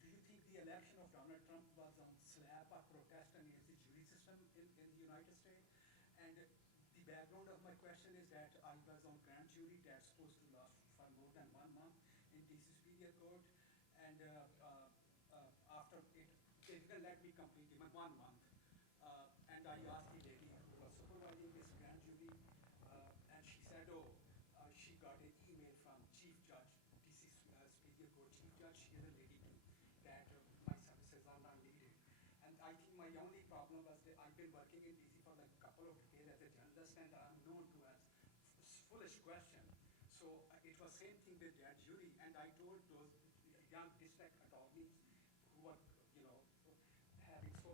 do you think the election of Donald Trump was on slap or protest against the jury system in the United States? And the background of my question is that I was on grand jury that's supposed to last for more than 1 month in DC Superior Court, and after it didn't let me complete even 1 month. And I asked the lady who was supervising this grand jury, and she said, she got an email from Chief Judge, DC Superior Court Chief Judge. She is a lady too, that my services are not needed. And I think my only problem was that I've been working in DC for like a couple of decades as a journalist, and I'm known to as foolish question. So it was same thing with that jury, and I told those young district attorneys who were, having so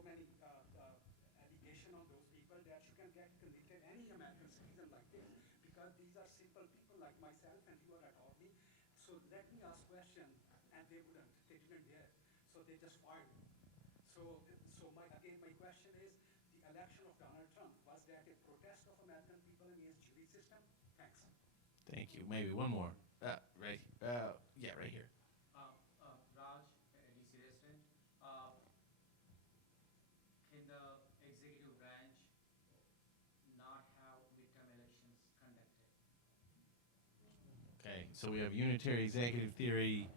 these are simple people like myself and you are attorney. So let me ask question, and they wouldn't. They didn't dare. So they just fired me. So my question is, the election of Donald Trump, was that a protest of American people against jury system? Thanks. Thank you. Maybe one more. Right. Yeah, right here. Raj, DC resident. Can the executive branch not have midterm elections conducted? Okay, so we have unitary executive theory,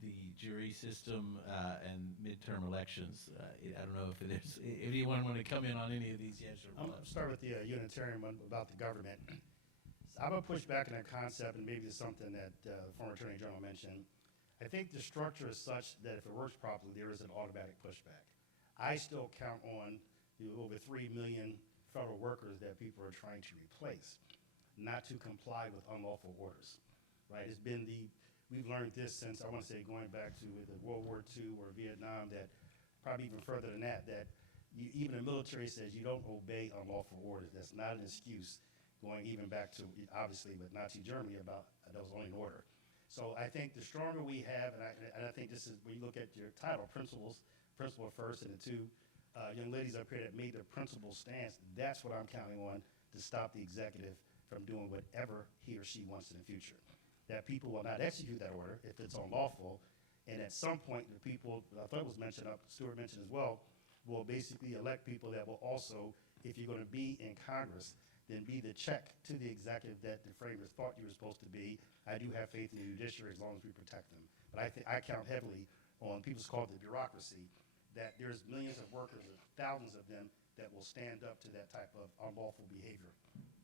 the jury system, and midterm elections. I don't know if there's anyone want to come in on any of these. Yes or I'm no? going to start with the Unitarian one about the government. So I'm going to push back on that concept, and maybe it's something that the former Attorney General mentioned. I think the structure is such that if it works properly, there is an automatic pushback. I still count on the over 3 million federal workers that people are trying to replace, not to comply with unlawful orders, right? It's been we've learned this since, I want to say, going back to either World War II or Vietnam, that probably even further than that even the military says you don't obey unlawful orders. That's not an excuse, going even back to, obviously, with Nazi Germany about that was only an order. So I think the stronger we have, and I think this is, when you look at your title, principle first, and the two young ladies up here that made the principle stance, that's what I'm counting on to stop the executive from doing whatever he or she wants in the future. That people will not execute that order if it's unlawful, and at some point, the people, I thought it was mentioned, Stuart mentioned as well, will basically elect people that will also, if you're going to be in Congress, then be the check to the executive that the framers thought you were supposed to be. I do have faith in the judiciary as long as we protect them. But I count heavily on, people's call it the bureaucracy, that there's millions of workers, thousands of them, that will stand up to that type of unlawful behavior.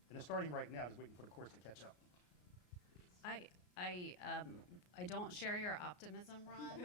And it's starting right now, just waiting for the courts to catch up. I don't share your optimism, Ron.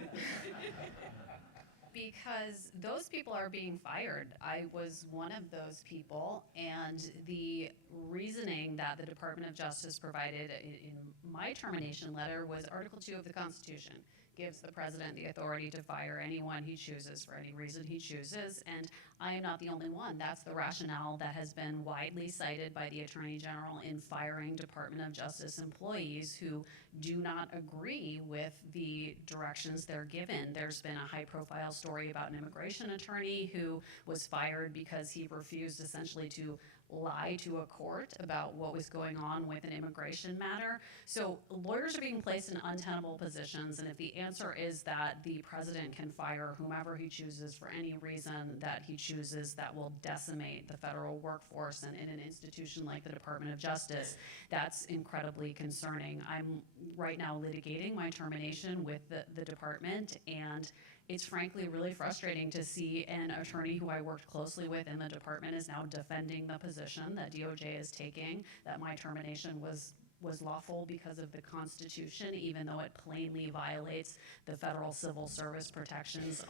Because those people are being fired. I was one of those people, and the reasoning that the Department of Justice provided in my termination letter was Article 2 of the Constitution. Gives the president the authority to fire anyone he chooses for any reason he chooses, and I am not the only one. That's the rationale that has been widely cited by the Attorney General in firing Department of Justice employees who do not agree with the directions they're given. There's been a high-profile story about an immigration attorney who was fired because he refused essentially to lie to a court about what was going on with an immigration matter. So lawyers are being placed in untenable positions, and if the answer is that the president can fire whomever he chooses for any reason that he chooses that will decimate the federal workforce and in an institution like the Department of Justice, that's incredibly concerning. I'm right now litigating my termination with the department, and it's frankly really frustrating to see an attorney who I worked closely with in the department is now defending the position that DOJ is taking, that my termination was lawful because of the Constitution, even though it plainly violates the federal civil service protections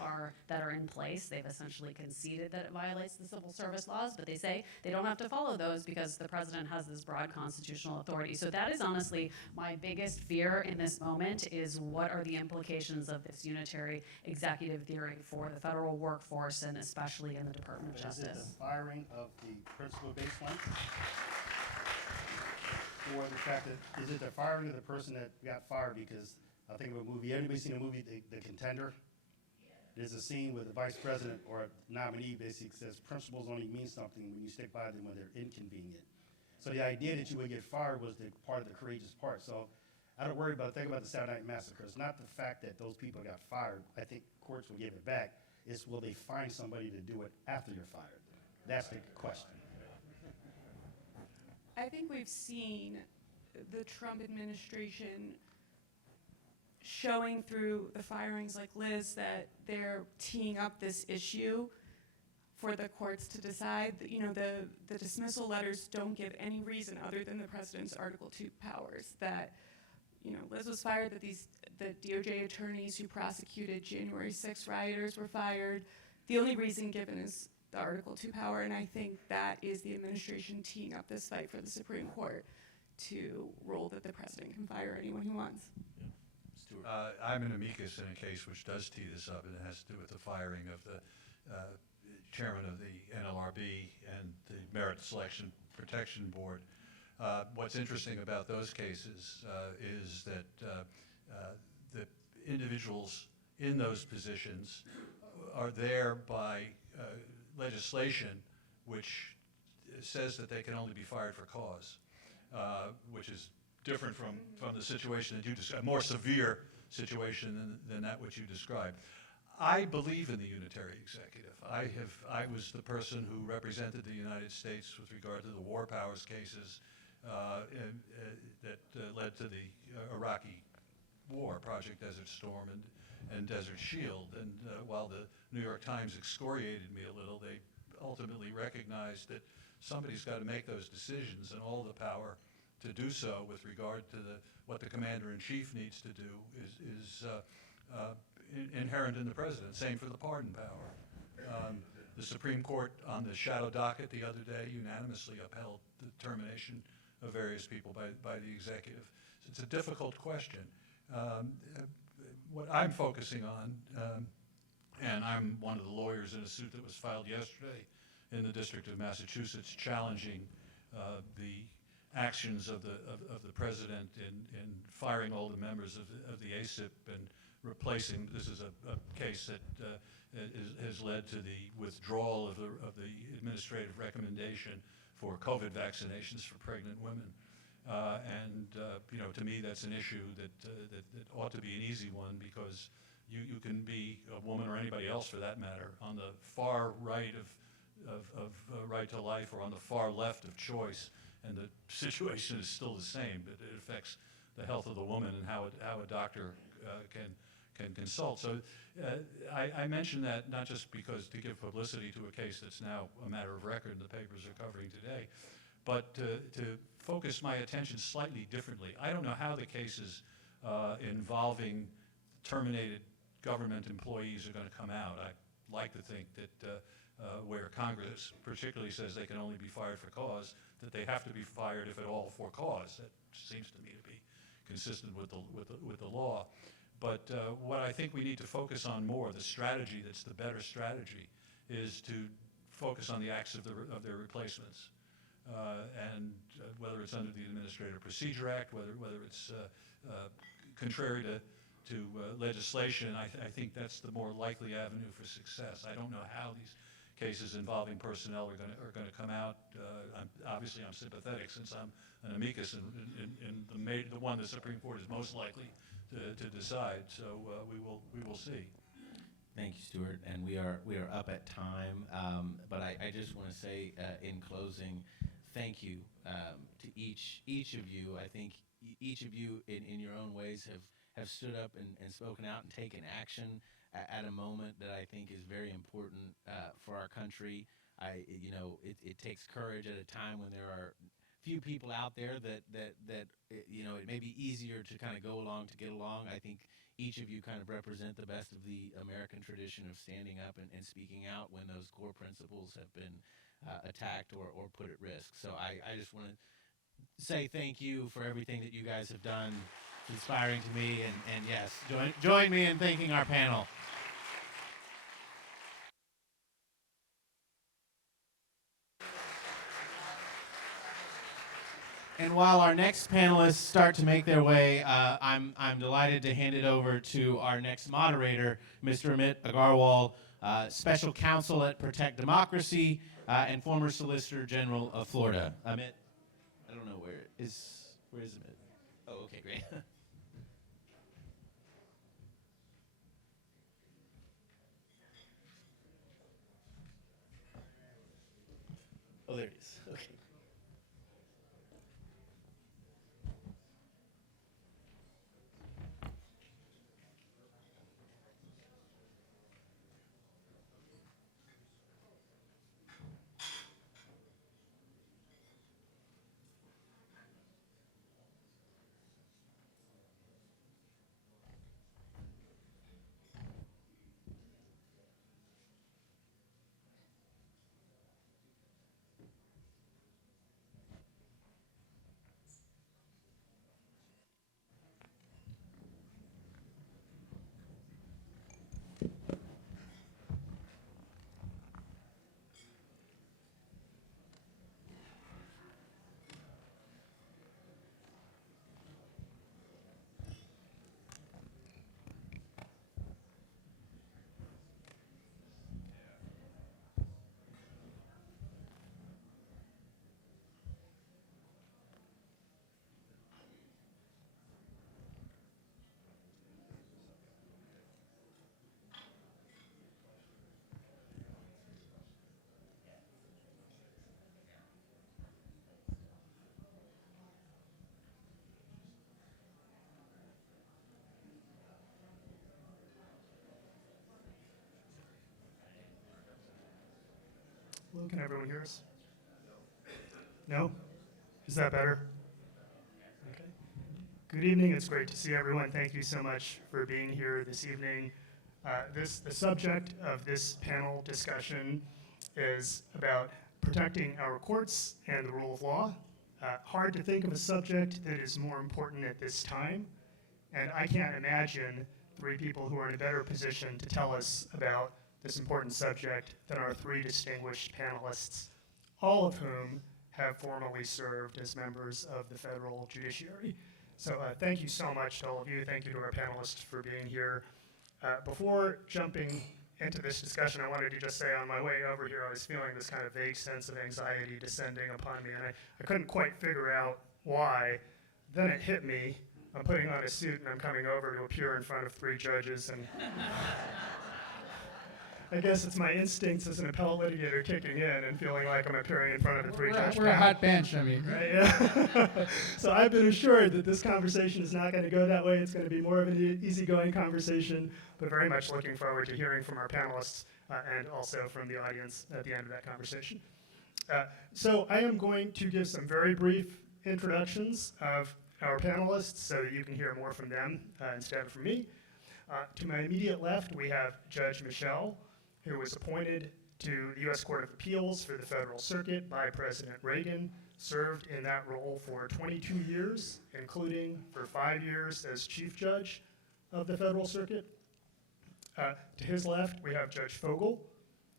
that are in place. They've essentially conceded that it violates the civil service laws, but they say they don't have to follow those because the president has this broad constitutional authority. So that is honestly my biggest fear in this moment, is what are the implications of this unitary executive theory for the federal workforce and especially in the Department of But is it Justice. the firing of the principal baseline? Or the fact that, is it the firing of the person that got fired because, I think of a movie, anybody seen the movie, The Contender? There's a scene where the vice president or nominee basically says principles only mean something when you stick by them when they're inconvenient. So the idea that you would get fired was the part of the courageous part. So I don't worry about, think about the Saturday Night Massacre. It's not the fact that those people got fired. I think courts will give it back. It's will they find somebody to do it after you're fired? That's the question. I think we've seen the Trump administration showing through the firings like Liz that they're teeing up this issue for the courts to decide. The dismissal letters don't give any reason other than the president's Article 2 powers. That, Liz was fired, that the DOJ attorneys who prosecuted January 6 rioters were fired. The only reason given is the Article 2 power, and I think that is the administration teeing up this fight for the Supreme Court to rule that the president can fire anyone he wants. Stuart. I'm an amicus in a case which does tee this up, and it has to do with the firing of the chairman of the NLRB and the Merit Selection Protection Board. What's interesting about those cases is that the individuals in those positions are there by legislation which says that they can only be fired for cause, which is different from the situation that you described, a more severe situation than that which you described. I believe in the unitary executive. I was the person who represented the United States with regard to the war powers cases that led to the Iraqi war, Project Desert Storm and Desert Shield. And while the New York Times excoriated me a little, they ultimately recognized that somebody's got to make those decisions, and all the power to do so with regard to what the commander-in-chief needs to do is inherent in the president. Same for the pardon power. The Supreme Court on the shadow docket the other day unanimously upheld the termination of various people by the executive. So it's a difficult question. What I'm focusing on, and I'm one of the lawyers in a suit that was filed yesterday in the District of Massachusetts challenging the actions of the president in firing all the members of the ACIP and replacing. This is a case that has led to the withdrawal of the administrative recommendation for COVID vaccinations for pregnant women. To me, that's an issue that ought to be an easy one, because you can be a woman, or anybody else for that matter, on the far right of right to life or on the far left of choice, and the situation is still the same, but it affects the health of the woman and how a doctor can consult. So I mention that not just because to give publicity to a case that's now a matter of record and the papers are covering today, but to focus my attention slightly differently. I don't know how the cases involving terminated government employees are going to come out. I like to think that where Congress particularly says they can only be fired for cause, that they have to be fired, if at all, for cause. That seems to me to be consistent with the law. But what I think we need to focus on more, the strategy that's the better strategy, is to focus on the acts of their replacements. And whether it's under the Administrative Procedure Act, whether it's contrary to legislation, I think that's the more likely avenue for success. I don't know how these cases involving personnel are going to come out. Obviously, I'm sympathetic, since I'm an amicus in the one the Supreme Court is most likely to decide. So we will see. Thank you, Stuart. And we are up at time, but I just want to say in closing, thank you to each of you. I think each of you in your own ways have stood up and spoken out and taken action at a moment that I think is very important for our country. It takes courage at a time when there are few people out there that it may be easier to kind of go along to get along. I think each of you kind of represent the best of the American tradition of standing up and speaking out when those core principles have been attacked or put at risk. So I just want to say thank you for everything that you guys have done. It's inspiring to me, and yes, join me in thanking our panel. And while our next panelists start to make their way, I'm delighted to hand it over to our next moderator, Mr. Amit Agarwal, Special Counsel at Protect Democracy and former Solicitor General of Florida. Amit, I don't know where is Amit? Oh, okay, great. Oh, there it is. Okay. Hello, can everyone hear us? No? Is that better? Okay. Good evening. It's great to see everyone. Thank you so much for being here this evening. The subject of this panel discussion is about protecting our courts and the rule of law. Hard to think of a subject that is more important at this time, and I can't imagine three people who are in a better position to tell us about this important subject than our three distinguished panelists, all of whom have formally served as members of the federal judiciary. So thank you so much to all of you. Thank you to our panelists for being here. Before jumping into this discussion, I wanted to just say on my way over here, I was feeling this kind of vague sense of anxiety descending upon me, and I couldn't quite figure out why. Then it hit me. I'm putting on a suit and I'm coming over to appear in front of three judges, and I guess it's my instincts as an appellate litigator kicking in and feeling like I'm appearing in front of a three-judge We're a panel. hot bench, I mean. Right, yeah. So I've been assured that this conversation is not going to go that way. It's going to be more of an easygoing conversation, but very much looking forward to hearing from our panelists and also from the audience at the end of that conversation. So I am going to give some very brief introductions of our panelists so that you can hear more from them instead of from me. To my immediate left, we have Judge Michel, who was appointed to the U.S. Court of Appeals for the Federal Circuit by President Reagan, served in that role for 22 years, including for 5 years as Chief Judge of the Federal Circuit. To his left, we have Judge Fogel,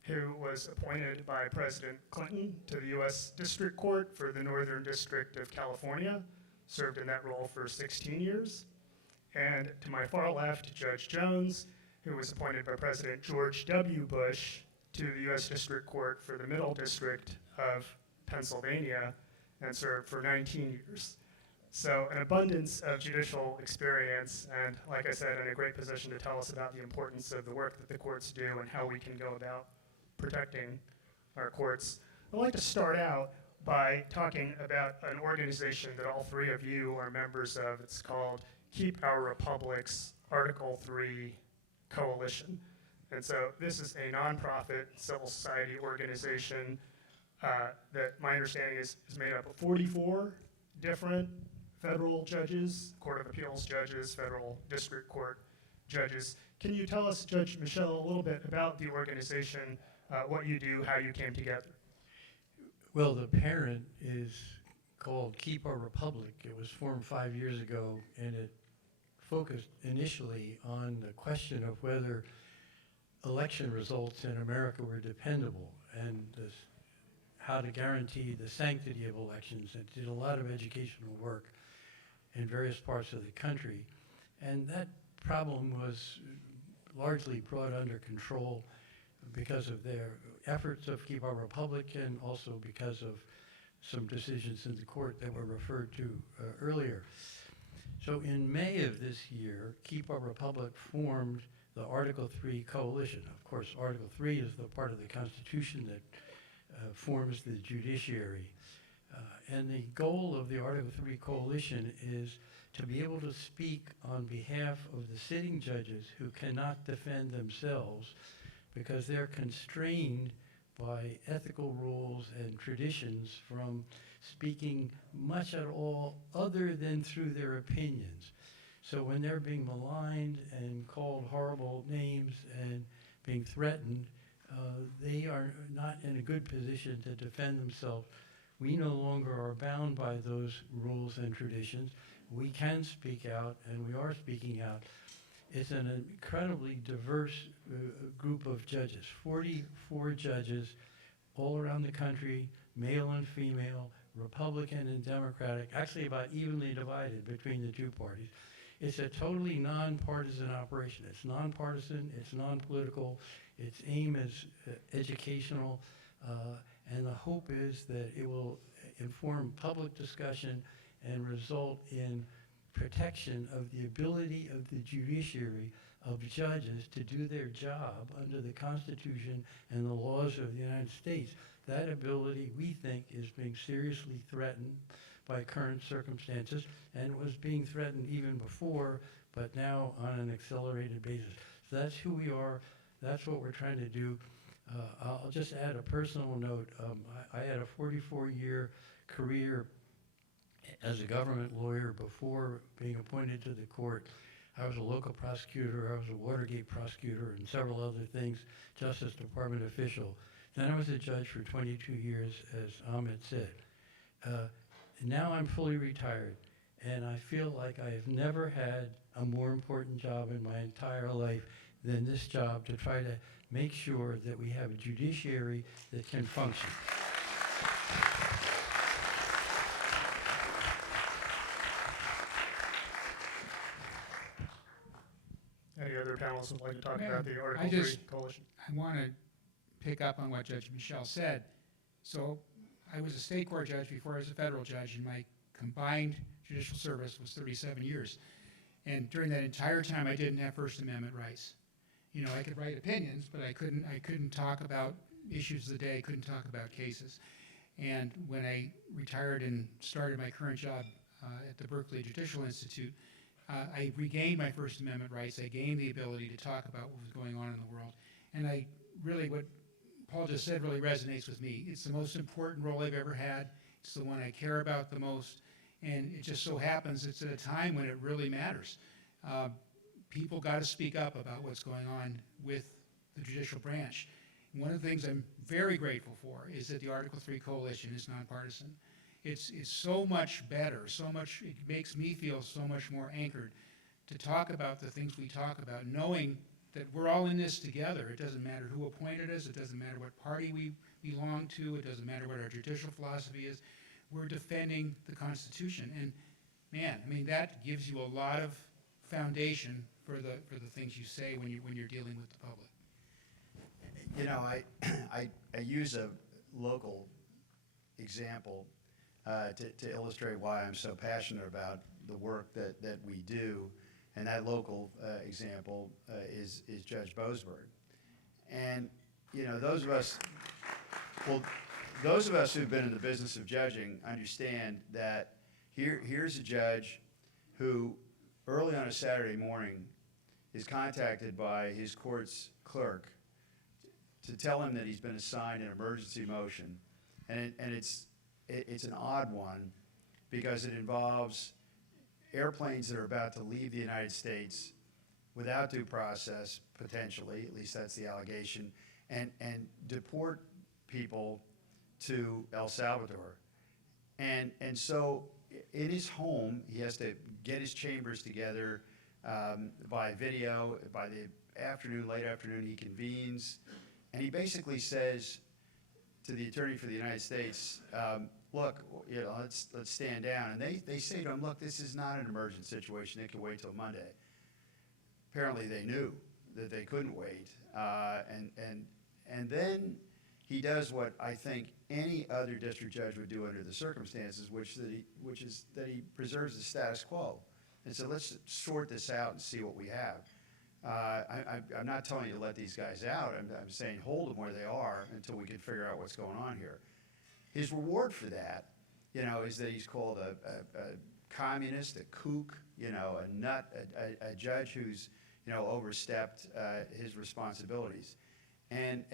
who was appointed by President Clinton to the U.S. District Court for the Northern District of California, served in that role for 16 years. And to my far left, Judge Jones, who was appointed by President George W. Bush to the U.S. District Court for the Middle District of Pennsylvania and served for 19 years. So an abundance of judicial experience and, like I said, in a great position to tell us about the importance of the work that the courts do and how we can go about protecting our courts. I'd like to start out by talking about an organization that all three of you are members of. It's called Keep Our Republic's Article 3 Coalition. And so this is a nonprofit civil society organization that my understanding is made up of 44 different federal judges, Court of Appeals judges, federal district court judges. Can you tell us, Judge Michel, a little bit about the organization, what you do, how you came together? Well, the parent is called Keep Our Republic. It was formed 5 years ago, and it focused initially on the question of whether election results in America were dependable and how to guarantee the sanctity of elections. It did a lot of educational work in various parts of the country, and that problem was largely brought under control because of their efforts of Keep Our Republic and also because of some decisions in the court that were referred to earlier. So in May of this year, Keep Our Republic formed the Article 3 Coalition. Of course, Article 3 is the part of the Constitution that forms the judiciary. And the goal of the Article 3 Coalition is to be able to speak on behalf of the sitting judges who cannot defend themselves because they're constrained by ethical rules and traditions from speaking much at all other than through their opinions. So when they're being maligned and called horrible names and being threatened, they are not in a good position to defend themselves. We no longer are bound by those rules and traditions. We can speak out, and we are speaking out. It's an incredibly diverse group of judges, 44 judges all around the country, male and female, Republican and Democratic, actually about evenly divided between the two parties. It's a totally nonpartisan operation. It's nonpartisan, it's non-political, its aim is educational, and the hope is that it will inform public discussion and result in protection of the ability of the judiciary, of judges, to do their job under the Constitution and the laws of the United States. That ability, we think, is being seriously threatened by current circumstances, and was being threatened even before, but now on an accelerated basis. So that's who we are. That's what we're trying to do. I'll just add a personal note. I had a 44-year career as a government lawyer before being appointed to the court. I was a local prosecutor, I was a Watergate prosecutor, and several other things, Justice Department official. Then I was a judge for 22 years, as Ahmed said. Now I'm fully retired, and I feel like I have never had a more important job in my entire life than this job, to try to make sure that we have a judiciary that can function. Any other panelists would like to talk Yeah, about the Article I 3 just- coalition? I want to pick up on what Judge Michel said. So I was a state court judge before I was a federal judge, and my combined judicial service was 37 years. And during that entire time, I didn't have First Amendment rights. You know, I could write opinions, but I couldn't talk about issues of the day, couldn't talk about cases. And when I retired and started my current job at the Berkeley Judicial Institute, I regained my First Amendment rights. I gained the ability to talk about what was going on in the world. And I really, what Paul just said really resonates with me. It's the most important role I've ever had. It's the one I care about the most. And it just so happens it's at a time when it really matters. People got to speak up about what's going on with the judicial branch. And one of the things I'm very grateful for is that the Article 3 coalition is nonpartisan. It's so much better, it makes me feel so much more anchored to talk about the things we talk about, knowing that we're all in this together. It doesn't matter who appointed us, it doesn't matter what party we belong to, it doesn't matter what our judicial philosophy is. We're defending the Constitution. And man, I mean, that gives you a lot of foundation for the things you say when you're dealing with the public. You know, I use a local example to illustrate why I'm so passionate about the work that we do, and that local example is Judge Boasberg. And you know, those of us who've been in the business of judging understand that here's a judge who early on a Saturday morning is contacted by his court's clerk to tell him that he's been assigned an emergency motion, and it's an odd one because it involves airplanes that are about to leave the United States without due process, potentially, at least that's the allegation, and deport people to El Salvador. And so in his home, he has to get his chambers together by video. By the afternoon, late afternoon, he convenes, and he basically says to the attorney for the United States, look, you know, let's stand down. And they say to him, look, this is not an emergent situation. It can wait till Monday. Apparently they knew that they couldn't wait. And then he does what I think any other district judge would do under the circumstances, which is that he preserves the status quo. And so let's sort this out and see what we have. I'm not telling you to let these guys out. I'm saying hold them where they are until we can figure out what's going on here. His reward for that, you know, is that he's called a communist, a kook, you know, a nut, a judge who's, you know, overstepped his responsibilities. And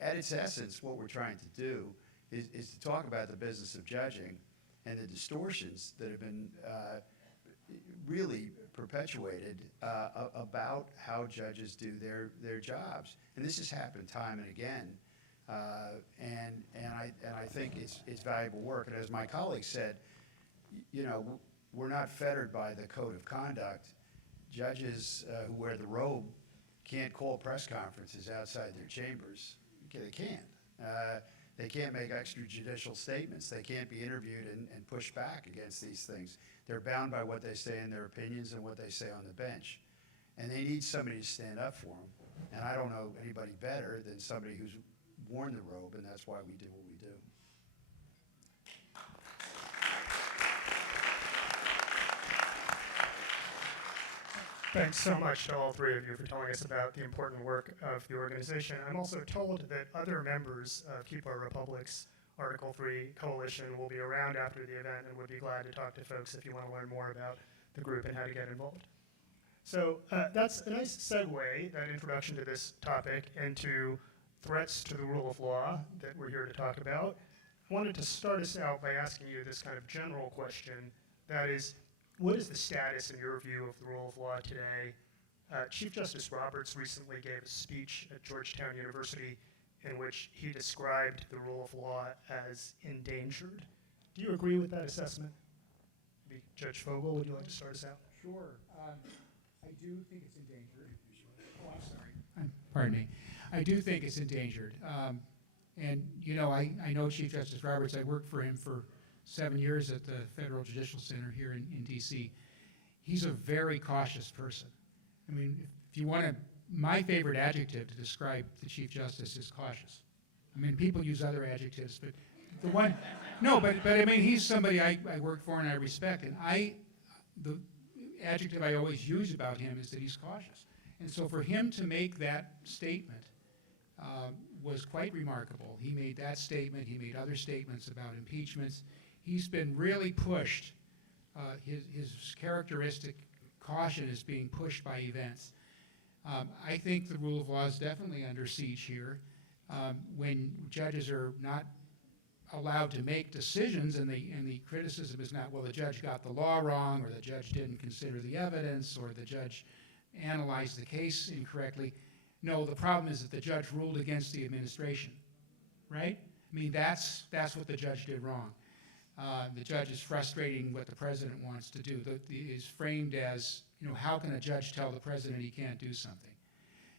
at its essence, what we're trying to do is to talk about the business of judging and the distortions that have been really perpetuated about how judges do their jobs. And this has happened time and again. And I think it's valuable work. And as my colleague said, you know, we're not fettered by the code of conduct. Judges who wear the robe can't call press conferences outside their chambers. Okay, they can't. They can't make extrajudicial statements. They can't be interviewed and push back against these things. They're bound by what they say in their opinions and what they say on the bench. And they need somebody to stand up for them. And I don't know anybody better than somebody who's worn the robe, and that's why we do what we do. Thanks so much to all three of you for telling us about the important work of the organization. I'm also told that other members of Keep Our Republic's Article 3 coalition will be around after the event and would be glad to talk to folks if you want to learn more about the group and how to get involved. So that's a nice segue, that introduction to this topic, into threats to the rule of law that we're here to talk about. I wanted to start us out by asking you this kind of general question, that is, what is the status, in your view, of the rule of law today? Chief Justice Roberts recently gave a speech at Georgetown University in which he described the rule of law as endangered. Do you agree with that assessment? Maybe Judge Fogel, would you like to start us out? Sure. I do think it's endangered. Oh, I'm sorry. Pardon me. I do think it's endangered. And, you know, I know Chief Justice Roberts. I worked for him for 7 years at the Federal Judicial Center here in D.C. He's a very cautious person. I mean, if you want to, my favorite adjective to describe the Chief Justice is cautious. I mean, people use other adjectives, but the one, no, but I mean, he's somebody I work for and I respect. And the adjective I always use about him is that he's cautious. And so for him to make that statement was quite remarkable. He made that statement. He made other statements about impeachments. He's been really pushed. His characteristic caution is being pushed by events. I think the rule of law is definitely under siege here. When judges are not allowed to make decisions, and the criticism is not, well, the judge got the law wrong, or the judge didn't consider the evidence, or the judge analyzed the case incorrectly. No, the problem is that the judge ruled against the administration, right? I mean, that's what the judge did wrong. The judge is frustrating what the president wants to do. Is framed as, you know, how can a judge tell the president he can't do something?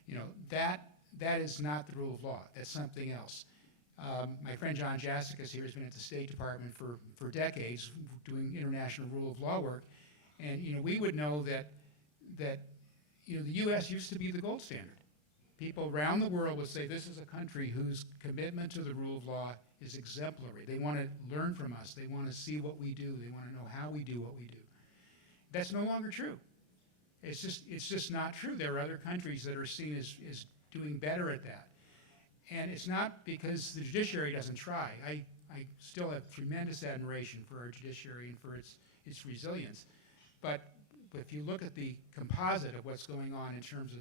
You know, that is not the rule of law. That's something else. My friend John Jasikas here has been at the State Department for decades doing international rule of law work. And, you know, we would know that you know, the U.S. used to be the gold standard. People around the world would say this is a country whose commitment to the rule of law is exemplary. They want to learn from us. They want to see what we do. They want to know how we do what we do. That's no longer true. It's just not true. There are other countries that are seen as doing better at that. And it's not because the judiciary doesn't try. I still have tremendous admiration for our judiciary and for its resilience. But if you look at the composite of what's going on in terms of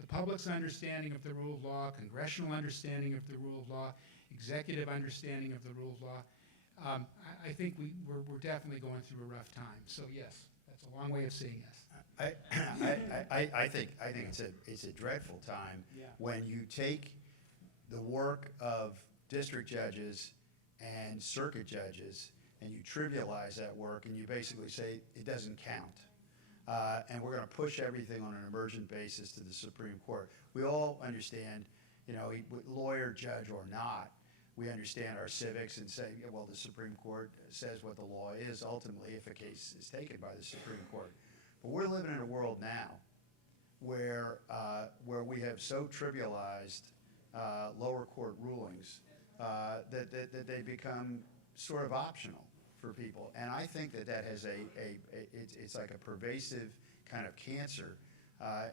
the public's understanding of the rule of law, congressional understanding of the rule of law, executive understanding of the rule of law, I think we're definitely going through a rough time. So yes, that's a long way of saying yes. I think it's a dreadful time when you take the work of district judges and circuit judges and you trivialize that work and you basically say it doesn't count. And we're going to push everything on an emergent basis to the Supreme Court. We all understand, you know, lawyer, judge, or not, we understand our civics and say, yeah, well, the Supreme Court says what the law is ultimately if a case is taken by the Supreme Court. But we're living in a world now where we have so trivialized lower court rulings that they become sort of optional for people. And I think that has it's like a pervasive kind of cancer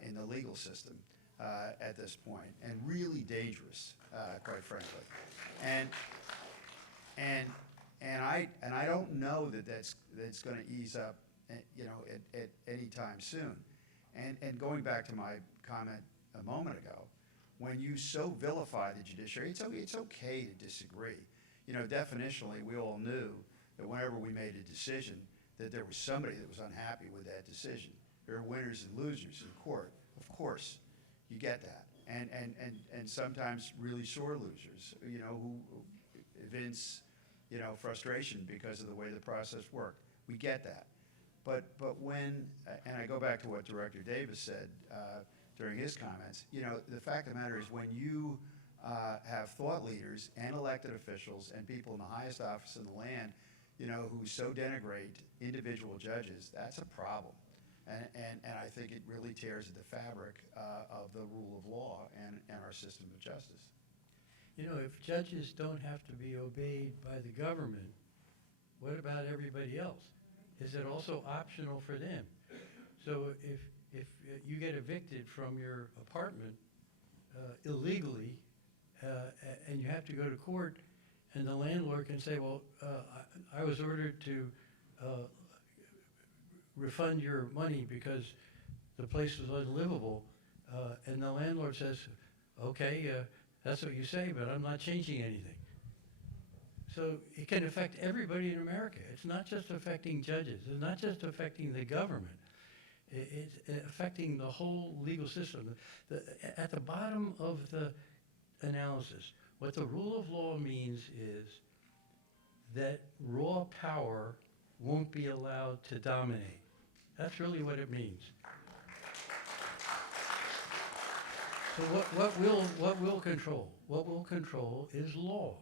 in the legal system at this point, and really dangerous, quite frankly. And I don't know that's going to ease up, you know, at any time soon. And going back to my comment a moment ago, when you so vilify the judiciary, it's okay to disagree. You know, definitionally, we all knew that whenever we made a decision, that there was somebody that was unhappy with that decision. There are winners and losers in court. Of course, you get that. And sometimes really sore losers, you know, who evince, you know, frustration because of the way the process worked. We get that. But when, and I go back to what Director Davis said during his comments, you know, the fact of the matter is when you have thought leaders and elected officials and people in the highest office in the land, you know, who so denigrate individual judges, that's a problem. And I think it really tears at the fabric of the rule of law and our system of justice. You know, if judges don't have to be obeyed by the government, what about everybody else? Is it also optional for them? So if you get evicted from your apartment illegally and you have to go to court, and the landlord can say, well, I was ordered to refund your money because the place was unlivable, and the landlord says, okay, That's what you say, but I'm not changing anything. So it can affect everybody in America. It's not just affecting judges. It's not just affecting the government. It's affecting the whole legal system. At the bottom of the analysis, what the rule of law means is that raw power won't be allowed to dominate. That's really what it means. So what will control? What will control is law.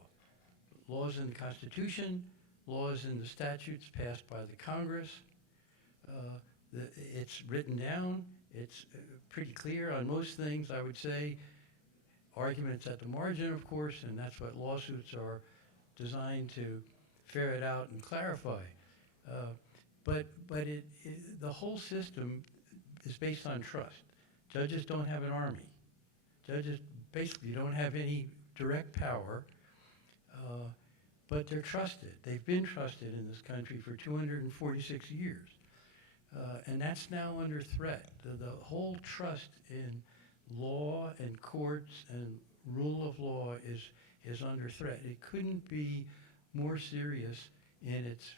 Laws in the Constitution, laws in the statutes passed by the Congress. It's written down. It's pretty clear on most things, I would say. Arguments at the margin, of course, and that's what lawsuits are designed to ferret out and clarify. But the whole system is based on trust. Judges don't have an army. Judges basically don't have any direct power, but they're trusted. They've been trusted in this country for 246 years. And that's now under threat. The whole trust in law and courts and rule of law is under threat. It couldn't be more serious in its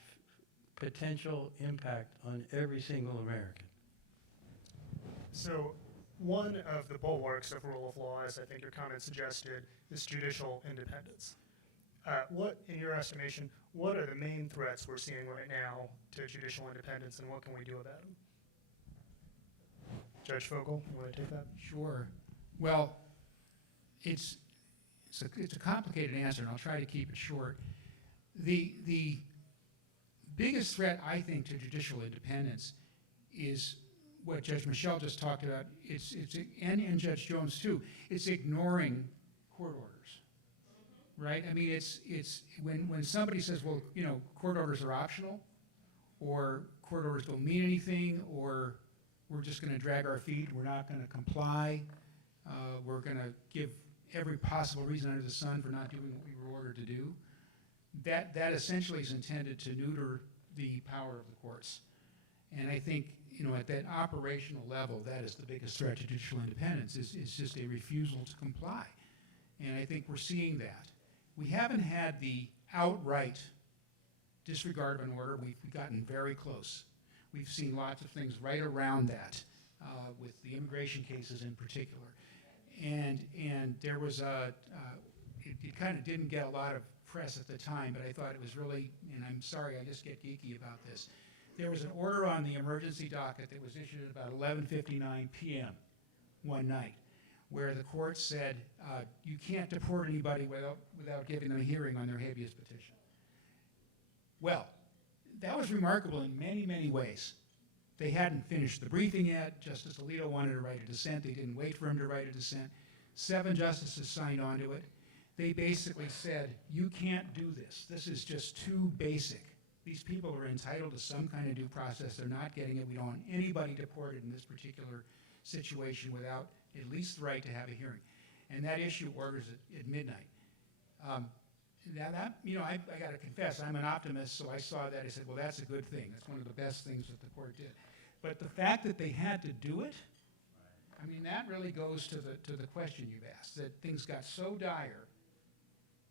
potential impact on every single American. So one of the bulwarks of rule of law, as I think your comment suggested, is judicial independence. What, in your estimation, what are the main threats we're seeing right now to judicial independence, and what can we do about them? Judge Fogel, you want to take that? Sure. Well, it's a complicated answer, and I'll try to keep it short. The biggest threat, I think, to judicial independence is what Judge Michel just talked about. And Judge Jones too. It's ignoring court orders, right? I mean, it's when somebody says, well, court orders are optional, or court orders don't mean anything, or we're just going to drag our feet, we're not going to comply, we're going to give every possible reason under the sun for not doing what we were ordered to do. That essentially is intended to neuter the power of the courts. And I think, at that operational level, that is the biggest threat to judicial independence, is just a refusal to comply. And I think we're seeing that. We haven't had the outright disregard of an order. We've gotten very close. We've seen lots of things right around that, with the immigration cases in particular. And there was it kind of didn't get a lot of press at the time, but I thought it was really, and I'm sorry, I just get geeky about this. There was an order on the emergency docket that was issued at about 11:59 p.m. one night, where the court said, you can't deport anybody without giving them a hearing on their habeas petition. Well, that was remarkable in many, many ways. They hadn't finished the briefing yet. Justice Alito wanted to write a dissent. They didn't wait for him to write a dissent. 7 justices signed on to it. They basically said, you can't do this. This is just too basic. These people are entitled to some kind of due process. They're not getting it. We don't want anybody deported in this particular situation without at least the right to have a hearing. And that issue orders at midnight. Now that, I got to confess, I'm an optimist, so I saw that. I said, well, that's a good thing. That's one of the best things that the court did. But the fact that they had to do it, I mean, that really goes to the question you've asked, that things got so dire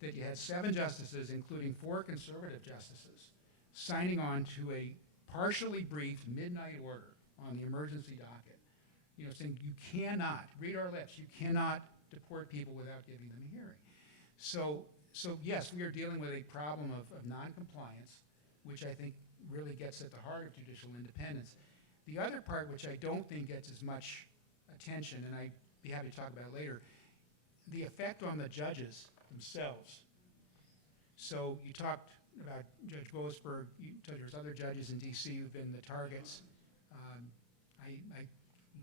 that you had 7 justices, including 4 conservative justices, signing on to a partially briefed midnight order on the emergency docket, saying you cannot, read our lips, you cannot deport people without giving them a hearing. So yes, we are dealing with a problem of noncompliance, which I think really gets at the heart of judicial independence. The other part, which I don't think gets as much attention, and I'd be happy to talk about it later, the effect on the judges themselves. So you talked about Judge Boasberg, there's other judges in D.C. who've been the targets. I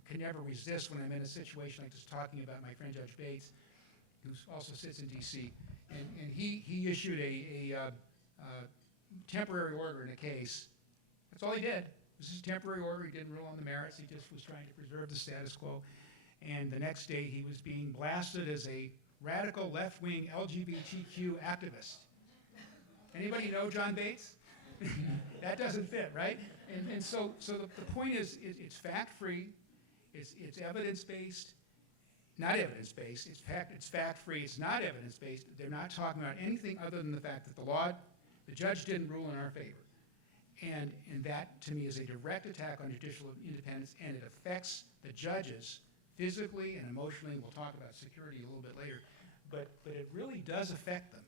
can never resist when I'm in a situation like this talking about my friend Judge Bates, who also sits in D.C., and he issued a temporary order in a case. That's all he did. This is a temporary order. He didn't rule on the merits. He just was trying to preserve the status quo. And the next day, he was being blasted as a radical left-wing LGBTQ activist. Anybody know John Bates? That doesn't fit, right? And so the point is, it's fact-free, it's evidence-based. not evidence-based. It's fact-free. It's not evidence-based. They're not talking about anything other than the fact that the judge didn't rule in our favor. And that, to me, is a direct attack on judicial independence, and it affects the judges physically and emotionally. We'll talk about security a little bit later. But it really does affect them.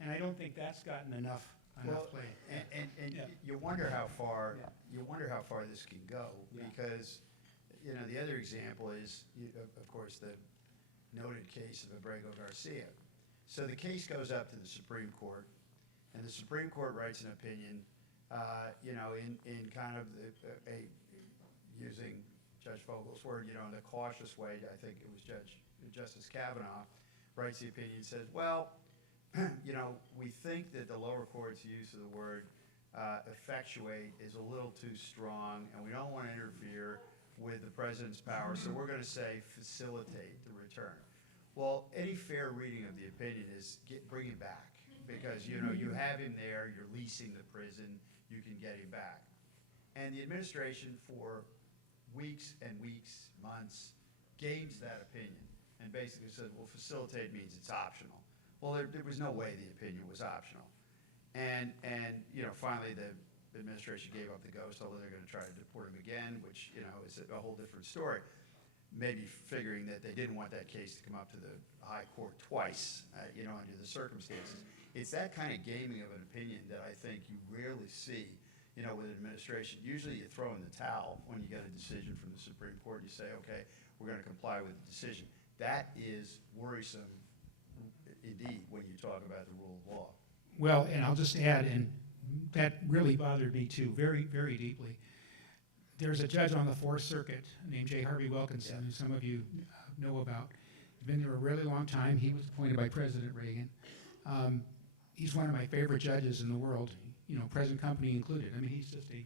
And I don't think that's gotten enough play. And Yeah. you wonder how far, Yeah. this can go, Yeah. because, the other example is, of course, the noted case of Abrego Garcia. So the case goes up to the Supreme Court, and the Supreme Court writes an opinion, in kind of using Judge Vogel's word, in a cautious way. I think it was Justice Kavanaugh writes the opinion and says, well, we think that the lower court's use of the word effectuate is a little too strong, and we don't want to interfere with the president's power, so we're going to say facilitate the return. Well, any fair reading of the opinion is bring him back, because you have him there, you're leasing the prison, you can get him back. And the administration for weeks and weeks, months, games that opinion and basically said, well, facilitate means it's optional. Well, there was no way the opinion was optional. And finally the administration gave up the ghost, although they're going to try to deport him again, which, is a whole different story. Maybe figuring that they didn't want that case to come up to the high court twice, under the circumstances. It's that kind of gaming of an opinion that I think you rarely see, with an administration. Usually you throw in the towel when you get a decision from the Supreme Court. You say, okay, we're going to comply with the decision. That is worrisome indeed when you talk about the rule of law. Well, and I'll just add, and that really bothered me too, very, very deeply. There's a judge on the Fourth Circuit named J. Harvey Wilkinson, who some of you know about. He's been there a really long time. He was appointed by President Reagan. He's one of my favorite judges in the world, present company included. I mean, he's just a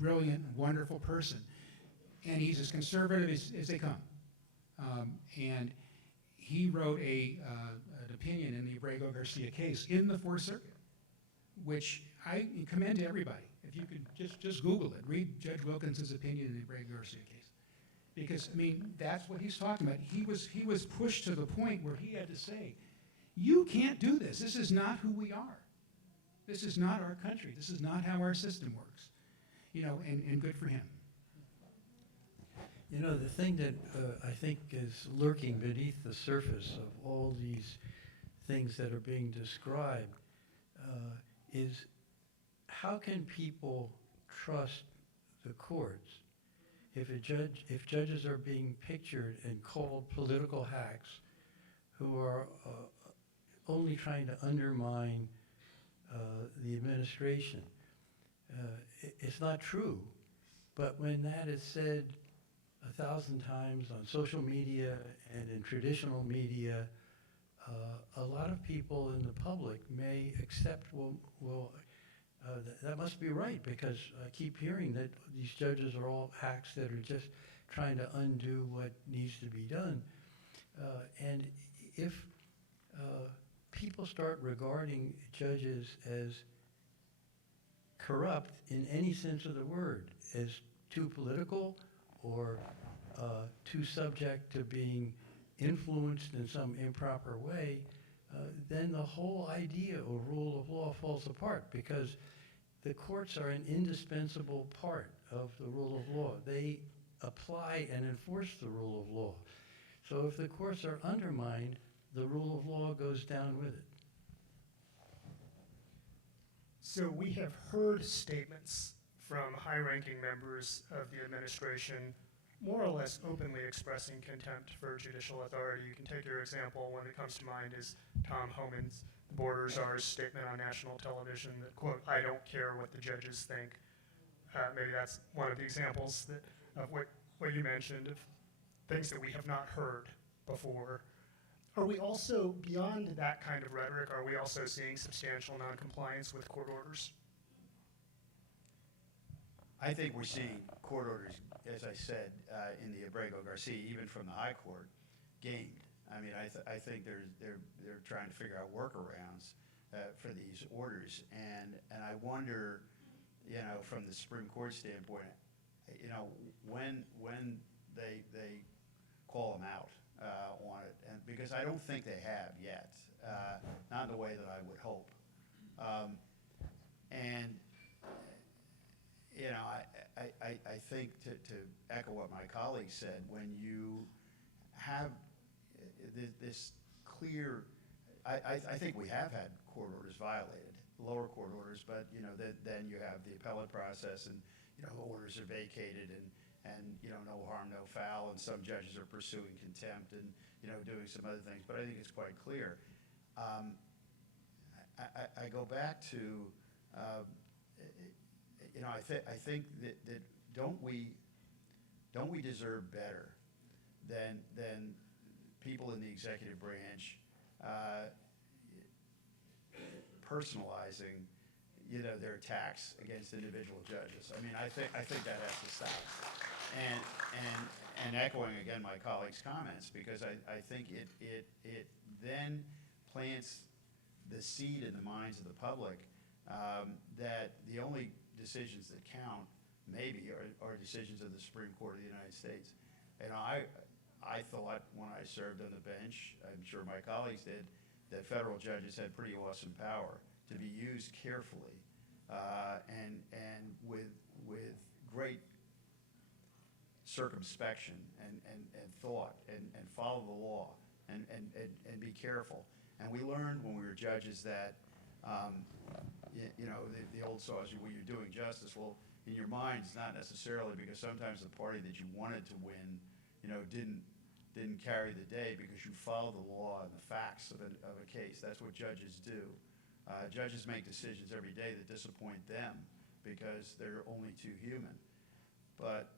brilliant, wonderful person. And he's as conservative as they come. And he wrote an opinion in the Abrego Garcia case in the Fourth Circuit, which I commend to everybody. If you could just Google it, read Judge Wilkinson's opinion in the Abrego Garcia case. Because, that's what he's talking about. He was pushed to the point where he had to say, you can't do this. This is not who we are. This is not our country. This is not how our system works. And good for him. The thing that I think is lurking beneath the surface of all these things that are being described is how can people trust the courts if judges are being pictured and called political hacks who are only trying to undermine the administration? It's not true, but when that is said 1,000 times on social media and in traditional media, a lot of people in the public may accept, that must be right, because I keep hearing that these judges are all hacks that are just trying to undo what needs to be done. And if people start regarding judges as corrupt in any sense of the word, as too political or too subject to being influenced in some improper way, then the whole idea of rule of law falls apart, because the courts are an indispensable part of the rule of law. They apply and enforce the rule of law. So if the courts are undermined, the rule of law goes down with it. So we have heard statements from high-ranking members of the administration more or less openly expressing contempt for judicial authority. You can take your example, one that comes to mind is Tom Homan's Border Czar's statement on national television that, quote, I don't care what the judges think. Maybe that's one of the examples of what you mentioned, of things that we have not heard before. Are we also, beyond that kind of rhetoric, are we also seeing substantial noncompliance with court orders? I think we're seeing court orders, as I said, in the Abrego Garcia, even from the High Court, gamed. I think they're trying to figure out workarounds for these orders, and I wonder, from the Supreme Court standpoint, when they call them out, on it, and because I don't think they have yet, not in the way that I would hope. And you know, I think to echo what my colleague said, when you have this clear, I think we have had court orders violated, lower court orders, but you know, then you have the appellate process, and you know, orders are vacated, and you know, no harm, no foul, and some judges are pursuing contempt and you know, doing some other things. But I think it's quite clear. I go back to, you know, I think that don't we deserve better than people in the executive branch personalizing, you know, their attacks against individual judges. I mean, I think that has to stop. And echoing again my colleague's comments, because I think it then plants the seed in the minds of the public that the only decisions that count maybe are decisions of the Supreme Court of the United States. And I thought when I served on the bench, I'm sure my colleagues did, that federal judges had pretty awesome power to be used carefully and with great circumspection and thought and follow the law and be careful. And we learned when we were judges that, you know, the old saw is, well, you're doing justice. Well, in your mind, it's not necessarily, because sometimes the party that you wanted to win, you know, didn't carry the day because you follow the law and the facts of a case. That's what judges do. Judges make decisions every day that disappoint them because they're only too human. But,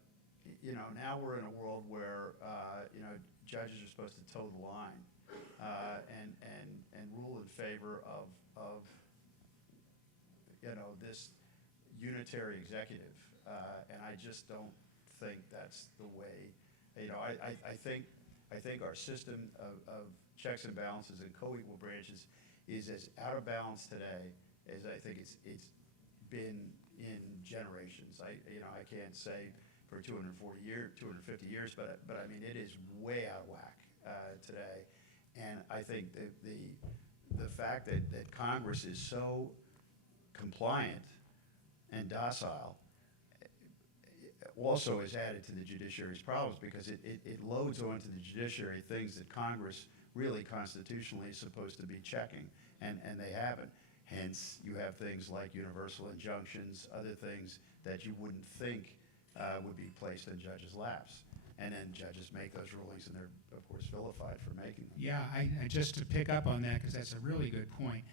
you know, now we're in a world where, you know, judges are supposed to toe the line and rule in favor of, you know, this unitary executive. And I just don't think that's the way, you know, I think our system of checks and balances and co-equal branches is as out of balance today as I think it's been in generations. You know, I can't say for 250 years, but I mean, it is way out of whack today. And I think the fact that Congress is so compliant and docile also is added to the judiciary's problems, because it loads onto the judiciary things that Congress really constitutionally is supposed to be checking, and they haven't. Hence, you have things like universal injunctions, other things that you wouldn't think would be placed in judges' laps. And then judges make those rulings, and they're, of course, vilified for making them. Yeah, I just to pick up on that, because that's a really good point.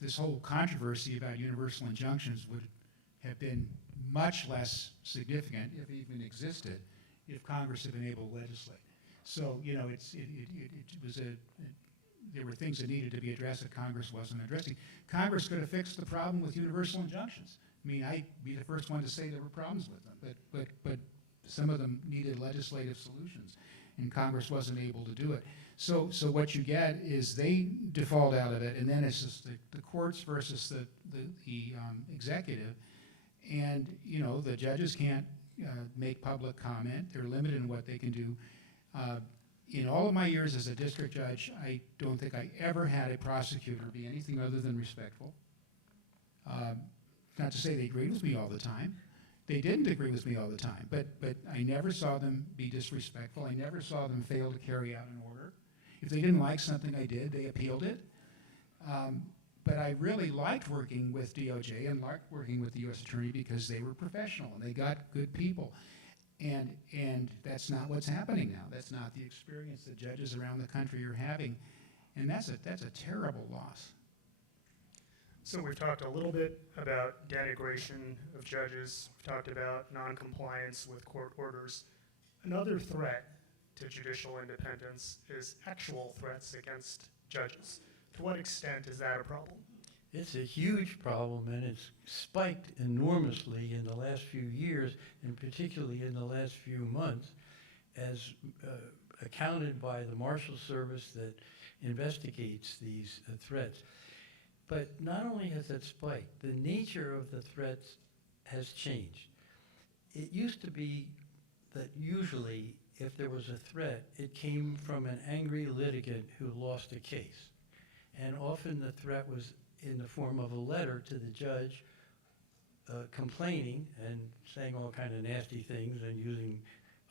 This whole controversy about universal injunctions would have been much less significant, if it even existed, if Congress had been able to legislate. So, you know, there were things that needed to be addressed that Congress wasn't addressing. Congress could have fixed the problem with universal injunctions. I mean, I'd be the first one to say there were problems with them, but some of them needed legislative solutions, and Congress wasn't able to do it. So what you get is they default out of it, and then it's just the courts versus the executive. And, you know, the judges can't make public comment. They're limited in what they can do. In all of my years as a district judge, I don't think I ever had a prosecutor be anything other than respectful. Not to say they agreed with me all the time. They didn't agree with me all the time, but I never saw them be disrespectful. I never saw them fail to carry out an order. If they didn't like something I did, they appealed it. But I really liked working with DOJ and liked working with the U.S. Attorney because they were professional and they got good people. And that's not what's happening now. That's not the experience that judges around the country are having. And that's a terrible loss. So we've talked a little bit about denigration of judges. We've talked about noncompliance with court orders. Another threat to judicial independence is actual threats against judges. To what extent is that a problem? It's a huge problem, and it's spiked enormously in the last few years, and particularly in the last few months, as accounted by the Marshal Service that investigates these threats. But not only has it spiked, the nature of the threats has changed. It used to be that usually if there was a threat, it came from an angry litigant who lost a case. And often the threat was in the form of a letter to the judge complaining and saying all kind of nasty things and using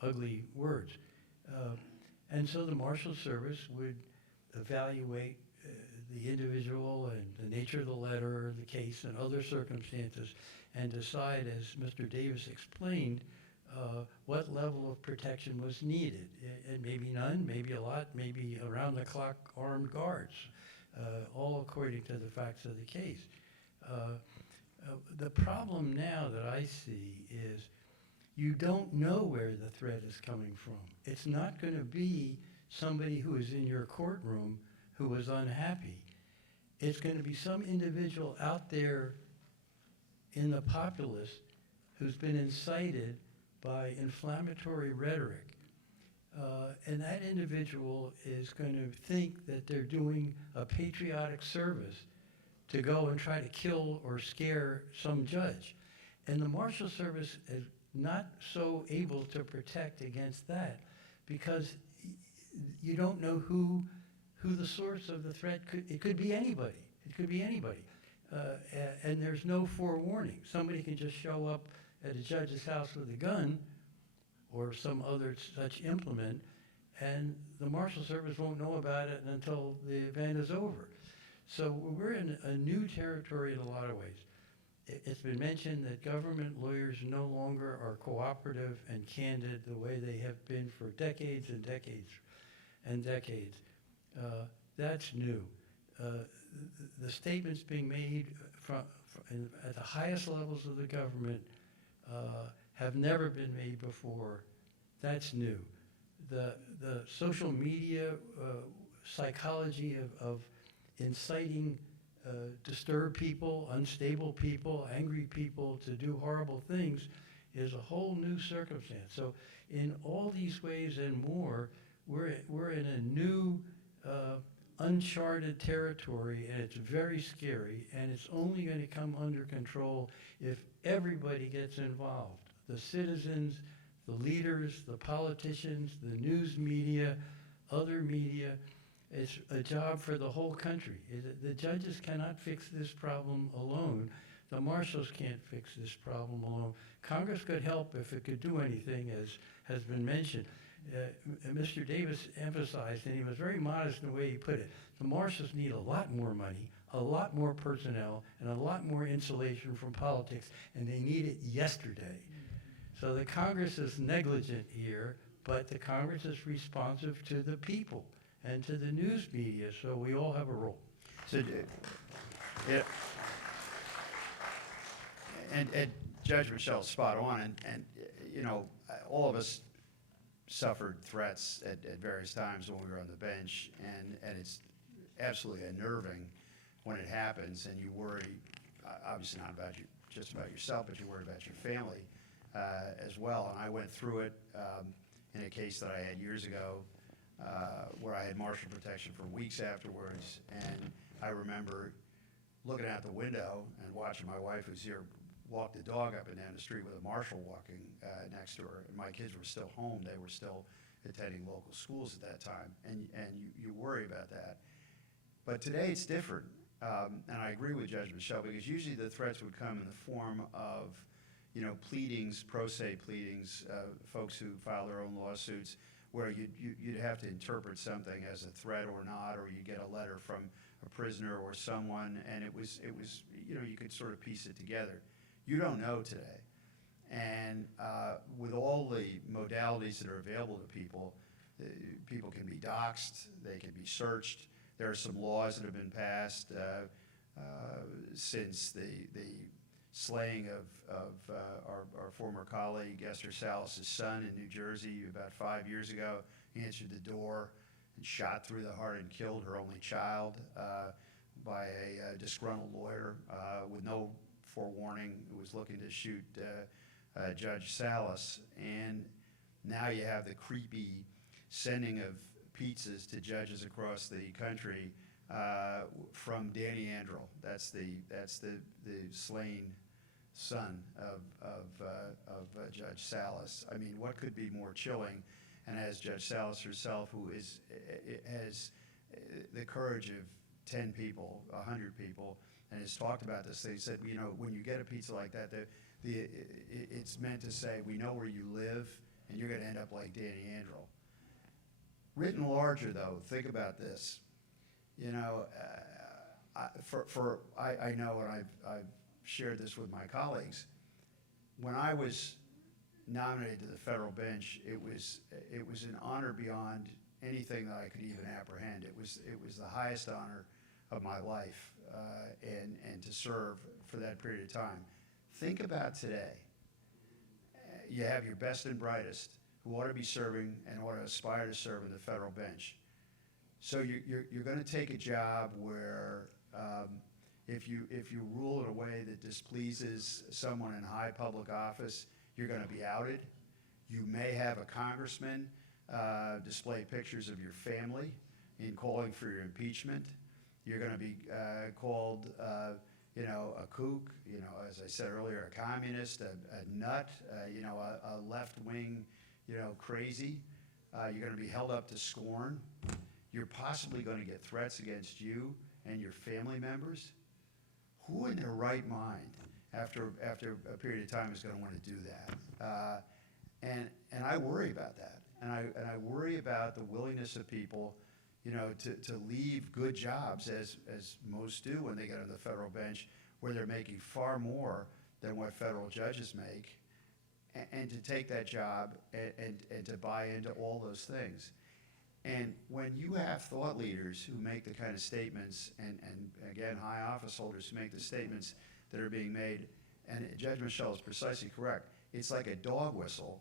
ugly words. And so the Marshal Service would evaluate the individual and the nature of the letter, the case, and other circumstances, and decide, as Mr. Davis explained, what level of protection was needed. And maybe none, maybe a lot, maybe around-the-clock armed guards, all according to the facts of the case. The problem now that I see is you don't know where the threat is coming from. It's not going to be somebody who is in your courtroom who was unhappy. It's going to be some individual out there in the populace who's been incited by inflammatory rhetoric. And that individual is going to think that they're doing a patriotic service to go and try to kill or scare some judge. And the Marshal Service is not so able to protect against that because you don't know who the source of the threat could. It could be anybody. It could be anybody. And there's no forewarning. Somebody can just show up at a judge's house with a gun or some other such implement, and the Marshal Service won't know about it until the event is over. So we're in a new territory in a lot of ways. It's been mentioned that government lawyers no longer are cooperative and candid the way they have been for decades and decades and decades. That's new. The statements being made at the highest levels of the government have never been made before. That's new. The social media psychology of inciting disturbed people, unstable people, angry people to do horrible things is a whole new circumstance. So in all these ways and more, we're in a new uncharted territory, and it's very scary, and it's only going to come under control if everybody gets involved. The citizens, the leaders, the politicians, the news media, other media. It's a job for the whole country. The judges cannot fix this problem alone. The marshals can't fix this problem alone. Congress could help if it could do anything, as has been mentioned. Mr. Davis emphasized, and he was very modest in the way he put it, the marshals need a lot more money, a lot more personnel, and a lot more insulation from politics, and they need it yesterday. So the Congress is negligent here, but the Congress is responsive to the people and to the news media, so we all have a role. So, yeah, and Judge Michelle's spot on, and you know, all of us suffered threats at various times when we were on the bench, and it's absolutely unnerving when it happens, and you worry, obviously not about just about yourself, but you worry about your family as well. And I went through it in a case that I had years ago, where I had marshal protection for weeks afterwards, and I remember looking out the window and watching my wife, who's here, walk the dog up and down the street with a marshal walking next to her. And my kids were still home. They were still attending local schools at that time, and you worry about that. But today it's different, and I agree with Judge Michelle, because usually the threats would come in the form of, you know, pleadings, pro se pleadings, folks who file their own lawsuits, where you'd have to interpret something as a threat or not, or you get a letter from a prisoner or someone, and it was you know, you could sort of piece it together. You don't know today. And with all the modalities that are available to people, people can be doxxed, they can be searched. There are some laws that have been passed since the slaying of our former colleague Esther Salas' son in New Jersey about 5 years ago. He answered the door and shot through the heart and killed her only child by a disgruntled lawyer with no forewarning, who was looking to shoot Judge Salas. And now you have the creepy sending of pizzas to judges across the country from Danny Andrel. That's the slain son of Judge Salas. I mean, what could be more chilling? and as Judge Salas herself, who has the courage of 10 people, 100 people, and has talked about this. They said, you know, when you get a pizza like that, it's meant to say, we know where you live, and you're going to end up like Danny Andrel. Written larger, though, think about this. You know, I know, and I've shared this with my colleagues. When I was nominated to the federal bench, it was an honor beyond anything that I could even apprehend. It was the highest honor of my life, and to serve for that period of time. Think about today. You have your best and brightest who ought to be serving and ought to aspire to serve in the federal bench. So you're going to take a job where if you rule in a way that displeases someone in high public office, you're going to be outed. You may have a congressman display pictures of your family in calling for your impeachment. You're going to be called, you know, a kook, you know, as I said earlier, a communist, a nut, you know, a left-wing, you know, crazy. You're going to be held up to scorn. You're possibly going to get threats against you and your family members. Who in their right mind, after a period of time, is going to want to do that? And I worry about that. And I worry about the willingness of people, you know, to leave good jobs, as most do when they get on the federal bench, where they're making far more than what federal judges make, and to take that job and to buy into all those things. And when you have thought leaders who make the kind of statements, and again, high office holders who make the statements that are being made, and Judge Michel is precisely correct, it's like a dog whistle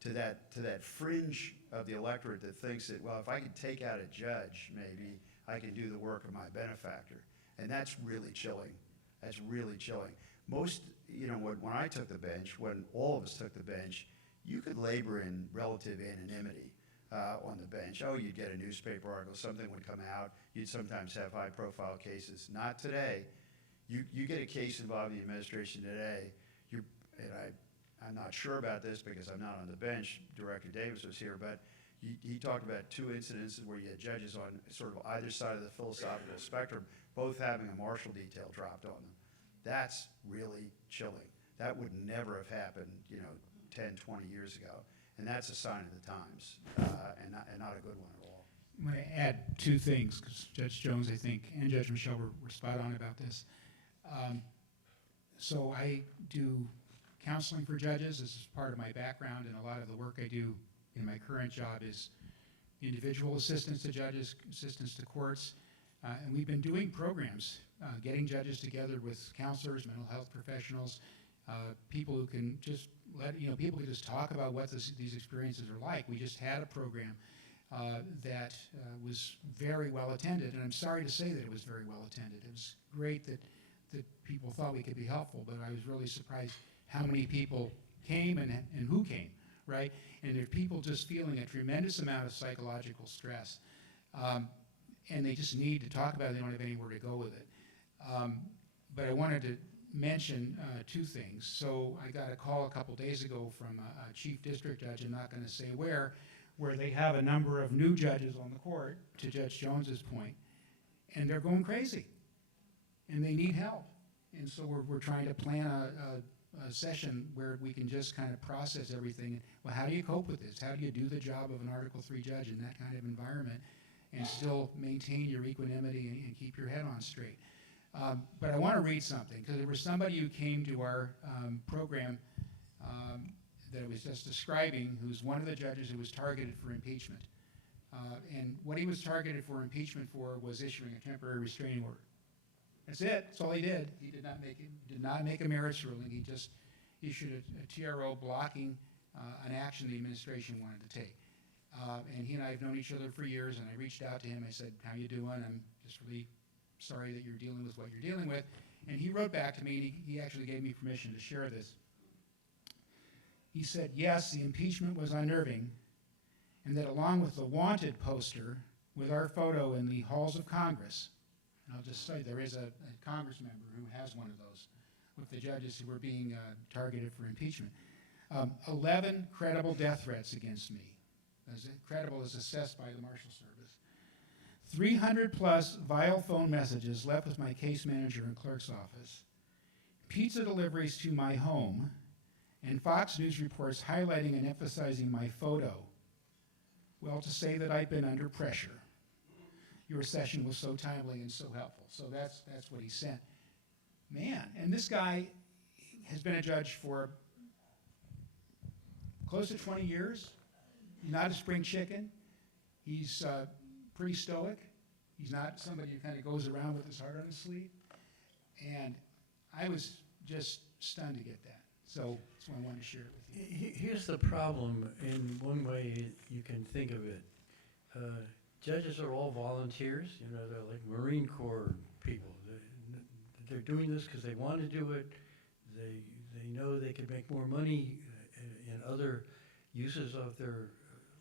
to that fringe of the electorate that thinks that, well, if I could take out a judge, maybe I can do the work of my benefactor. And that's really chilling. That's really chilling. Most, you know, when I took the bench, when all of us took the bench, you could labor in relative anonymity on the bench. Oh, you'd get a newspaper article, something would come out. You'd sometimes have high-profile cases. Not today. You get a case involving the administration today, I'm not sure about this because I'm not on the bench. Director Davis was here, but he talked about 2 incidences where you had judges on sort of either side of the philosophical spectrum, both having a marshal detail dropped on them. That's really chilling. That would never have happened, you know, 10, 20 years ago. And that's a sign of the times, and not a good one at all. I'm going to add 2 things, because Judge Jones, I think, and Judge Michel were spot on about this. So I do counseling for judges. This is part of my background, and a lot of the work I do in my current job is individual assistance to judges, assistance to courts, and we've been doing programs, getting judges together with counselors, mental health professionals, people who can just people can just talk about what these experiences are like. We just had a program that was very well attended, and I'm sorry to say that it was very well attended. It was great that people thought we could be helpful, but I was really surprised how many people came and who came, right? And there are people just feeling a tremendous amount of psychological stress, and they just need to talk about it. They don't have anywhere to go with it. But I wanted to mention 2 things. So I got a call a couple days ago from a chief district judge, I'm not going to say where they have a number of new judges on the court, to Judge Jones's point, and they're going crazy, and they need help. And so we're trying to plan a session where we can just kind of process everything. Well, how do you cope with this? How do you do the job of an Article III judge in that kind of environment and still maintain your equanimity and keep your head on straight? But I want to read something, because there was somebody who came to our program that I was just describing, who's one of the judges who was targeted for impeachment. And what he was targeted for impeachment for was issuing a temporary restraining order. That's it. That's all he did. He did not make a merits ruling. He just issued a TRO blocking an action the administration wanted to take. And he and I have known each other for years, and I reached out to him. I said, how you doing? I'm just really sorry that you're dealing with what you're dealing with. And he wrote back to me, and he actually gave me permission to share this. He said, yes, the impeachment was unnerving, and that along with the wanted poster with our photo in the halls of Congress, and I'll just say there is a Congress member who has one of those with the judges who were being targeted for impeachment. 11 credible death threats against me. as credible as assessed by the Marshal Service. 300 plus vile phone messages left with my case manager and clerk's office, pizza deliveries to my home, and Fox News reports highlighting and emphasizing my photo. Well, to say that I've been under pressure. Your session was so timely and so helpful. So that's what he sent. Man, and this guy has been a judge for close to 20 years. He's not a spring chicken. He's pretty stoic. He's not somebody who kind of goes around with his heart on his sleeve. And I was just stunned to get that. So that's why I wanted to share it with you. Here's the problem, in one way you can think of it. Judges are all volunteers, you know, they're like Marine Corps people. They're doing this because they want to do it. They know they can make more money in other uses of their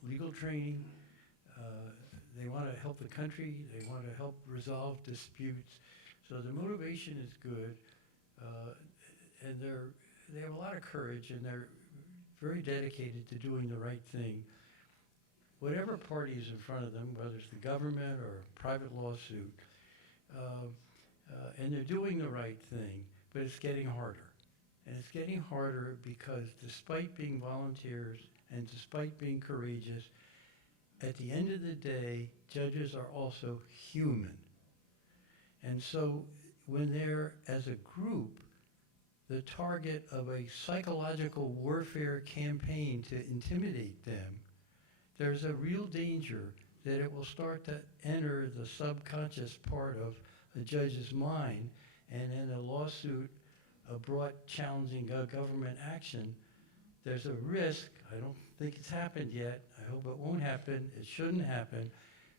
legal training. They want to help the country. They want to help resolve disputes. So the motivation is good, and they have a lot of courage, and they're very dedicated to doing the right thing. Whatever party is in front of them, whether it's the government or a private lawsuit, and they're doing the right thing, but it's getting harder. And it's getting harder because despite being volunteers and despite being courageous, at the end of the day, judges are also human. And so when they're, as a group, the target of a psychological warfare campaign to intimidate them, there's a real danger that it will start to enter the subconscious part of a judge's mind, and in a lawsuit brought challenging government action, there's a risk. I don't think it's happened yet. I hope it won't happen. It shouldn't happen.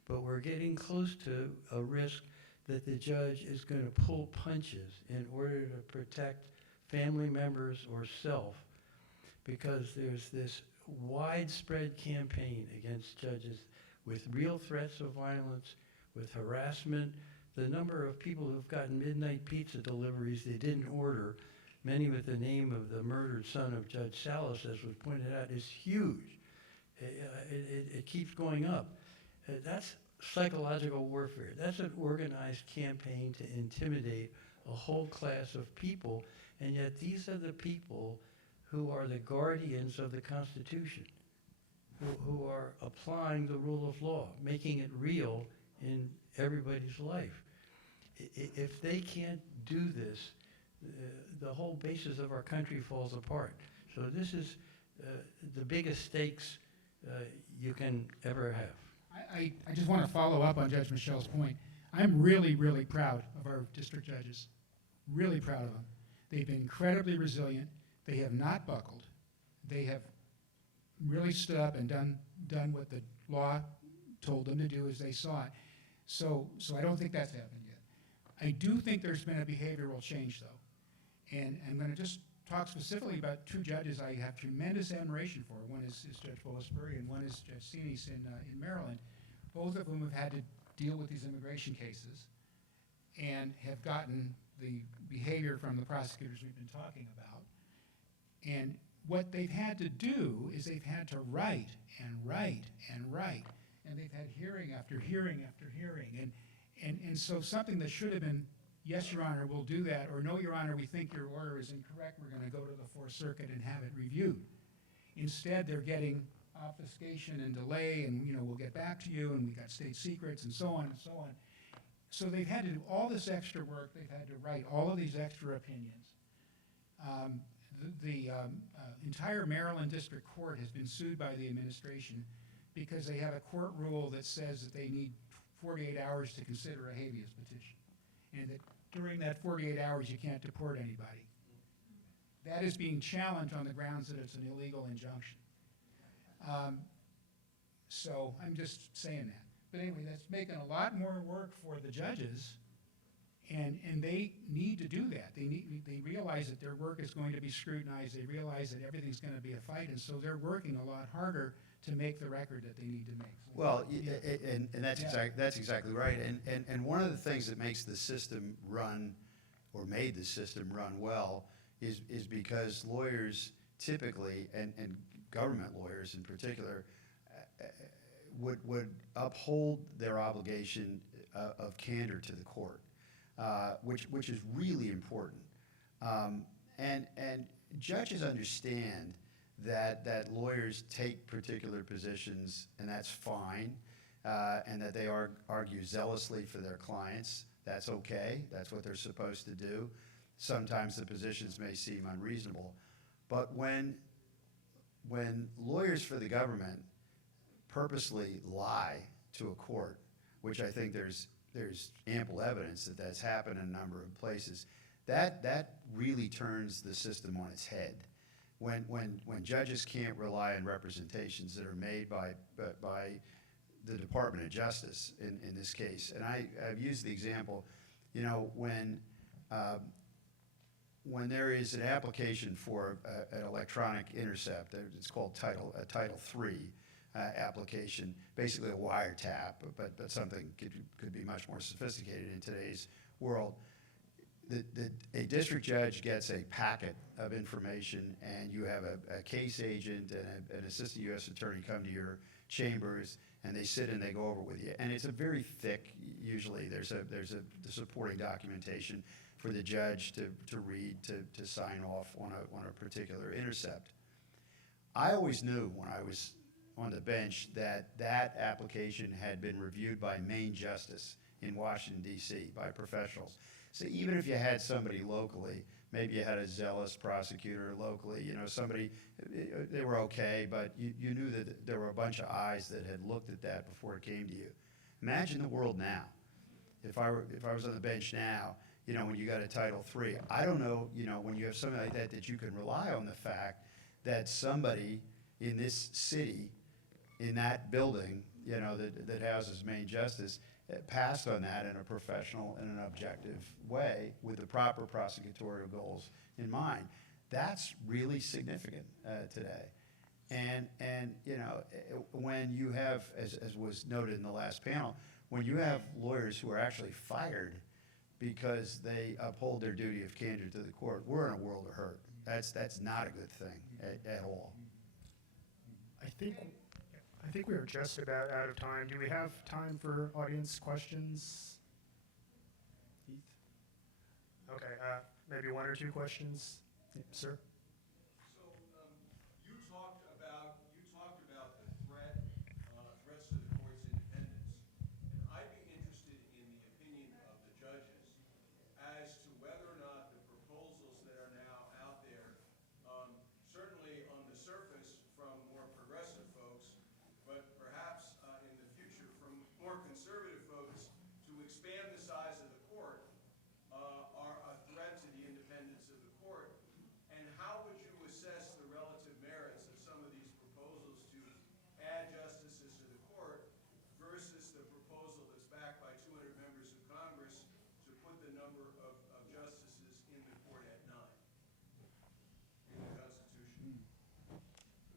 But we're getting close to a risk that the judge is going to pull punches in order to protect family members or self, because there's this widespread campaign against judges with real threats of violence, with harassment. The number of people who've gotten midnight pizza deliveries they didn't order, many with the name of the murdered son of Judge Salas, as was pointed out, is huge. It keeps going up. That's psychological warfare. That's an organized campaign to intimidate a whole class of people, and yet these are the people who are the guardians of the Constitution, who are applying the rule of law, making it real in everybody's life. If they can't do this, the whole basis of our country falls apart. So this is the biggest stakes you can ever have. I just want to follow up on Judge Michel's point. I'm really, really proud of our district judges. Really proud of them. They've been incredibly resilient. They have not buckled. They have really stood up and done what the law told them to do as they saw it. So I don't think that's happened yet. I do think there's been a behavioral change, though. And I'm going to just talk specifically about two judges I have tremendous admiration for. One is Judge Willisbury, and one is Judge Sinis in Maryland, both of whom have had to deal with these immigration cases and have gotten the behavior from the prosecutors we've been talking about. And what they've had to do is they've had to write and write and write. And they've had hearing after hearing after hearing. And so something that should have been, yes, Your Honor, we'll do that, or no, Your Honor, we think your order is incorrect, we're going to go to the Fourth Circuit and have it reviewed. Instead, they're getting obfuscation and delay, and we'll get back to you, and we got state secrets, and so on and so on. So they've had to do all this extra work. They've had to write all of these extra opinions. The entire Maryland District Court has been sued by the administration because they have a court rule that says that they need 48 hours to consider a habeas petition, and that during that 48 hours you can't deport anybody. That is being challenged on the grounds that it's an illegal injunction. So I'm just saying that. But anyway, that's making a lot more work for the judges, and they need to do that. They realize that their work is going to be scrutinized. They realize that everything's going to be a fight, and so they're working a lot harder to make the record that they need to make. So Well, and that's exactly right. And one of the things that makes the system run, or made the system run well, is because lawyers typically, and government lawyers in particular, would uphold their obligation of candor to the court, which is really important. And judges understand that lawyers take particular positions, and that's fine, and that they argue zealously for their clients. That's okay. That's what they're supposed to do. Sometimes the positions may seem unreasonable. But when lawyers for the government purposely lie to a court, which I think there's ample evidence that that's happened in a number of places, that really turns the system on its head. When judges can't rely on representations that are made by the Department of Justice in this case, and I've used the example, you know, when there is an application for an electronic intercept, it's called Title III application, basically a wiretap, but something could be much more sophisticated in today's world. A district judge gets a packet of information, and you have a case agent and an assistant U.S. attorney come to your chambers, and they sit and they go over with you. And it's a very thick, usually there's the supporting documentation for the judge to read, to sign off on a particular intercept. I always knew when I was on the bench that application had been reviewed by Main Justice in Washington, D.C., by professionals. So even if you had somebody locally, maybe you had a zealous prosecutor locally, you know, somebody, they were okay, but you knew that there were a bunch of eyes that had looked at that before it came to you. Imagine the world now. If I was on the bench now, you know, when you got a Title III, I don't know, you know, when you have something like that you can rely on the fact that somebody in this city, in that building, you know, that houses Main Justice, passed on that in a professional and an objective way with the proper prosecutorial goals in mind. That's really significant today. And you know, when you have, as was noted in the last panel, when you have lawyers who are actually fired because they uphold their duty of candor to the court, we're in a world of hurt. That's not a good thing at all. I think we are just about out of time. Do we have time for audience questions? Heath? Okay, maybe one or two questions. Yeah, sir? So you talked about the threats to the court's independence, and I'd be interested in the opinion of the judges as to whether or not the proposals that are now out there, certainly on the surface from more progressive folks, but perhaps in the future from more conservative folks, to expand the size of the court, are a threat to the independence of the court. And how would you assess the relative merits of some of these proposals to add justices to the court versus the proposal that's backed by 200 members of Congress to put the number of justices in the court at 9 in the Constitution?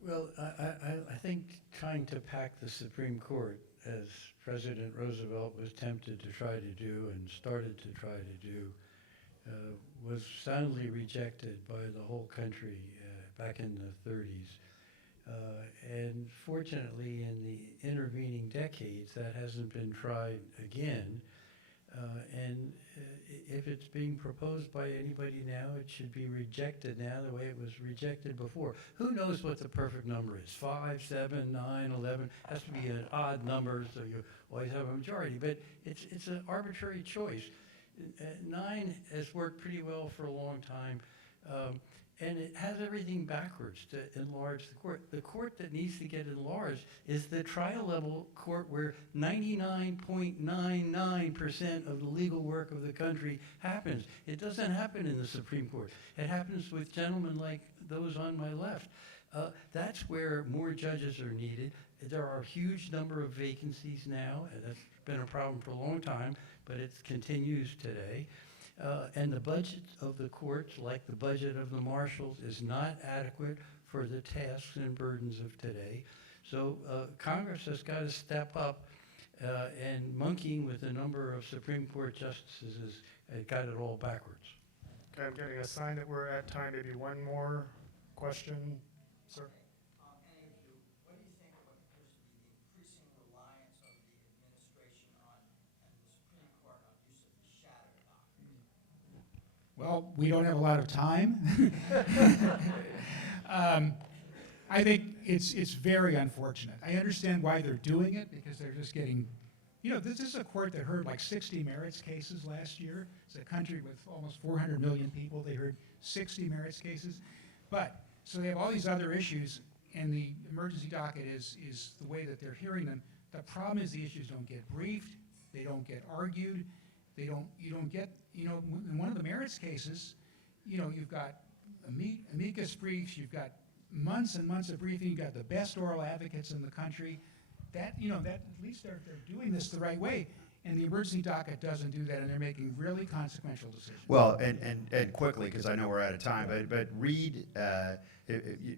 Well, I think trying to pack the Supreme Court, as President Roosevelt was tempted to try to do and started to try to do, was soundly rejected by the whole country back in the 30s. And fortunately, in the intervening decades, that hasn't been tried again. And if it's being proposed by anybody now, it should be rejected now the way it was rejected before. Who knows what the perfect number is? 5, 7, 9, 11. Has to be an odd number, so you always have a majority. But it's an arbitrary choice. 9 has worked pretty well for a long time. And it has everything backwards to enlarge the court. The court that needs to get enlarged is the trial level court where 99.99% of the legal work of the country happens. It doesn't happen in the Supreme Court. It happens with gentlemen like those on my left. That's where more judges are needed. There are a huge number of vacancies now, and that's been a problem for a long time, but it continues today. And the budget of the courts, like the budget of the marshals, is not adequate for the tasks and burdens of today. So Congress has got to step up, and monkeying with the number of Supreme Court justices has got it all backwards. Okay, I'm getting a sign that we're at time. Maybe one more question, sir? Any of you, what do you think about the person being Well, we don't have a lot of time. I think it's very unfortunate. I understand why they're doing it, because they're just getting, this is a court that heard like 60 merits cases last year. It's a country with almost 400 million people. They heard 60 merits cases. But, so they have all these other issues, and the emergency docket is the way that they're hearing them. The problem is the issues don't get briefed, they don't get argued, you don't get, in one of the merits cases, you've got amicus briefs, you've got months and months of briefing, you've got the best oral advocates in the country. That at least they're doing this the right way. And the emergency docket doesn't do that, and they're making really consequential decisions. Well, and quickly, because I know we're out of time, but read,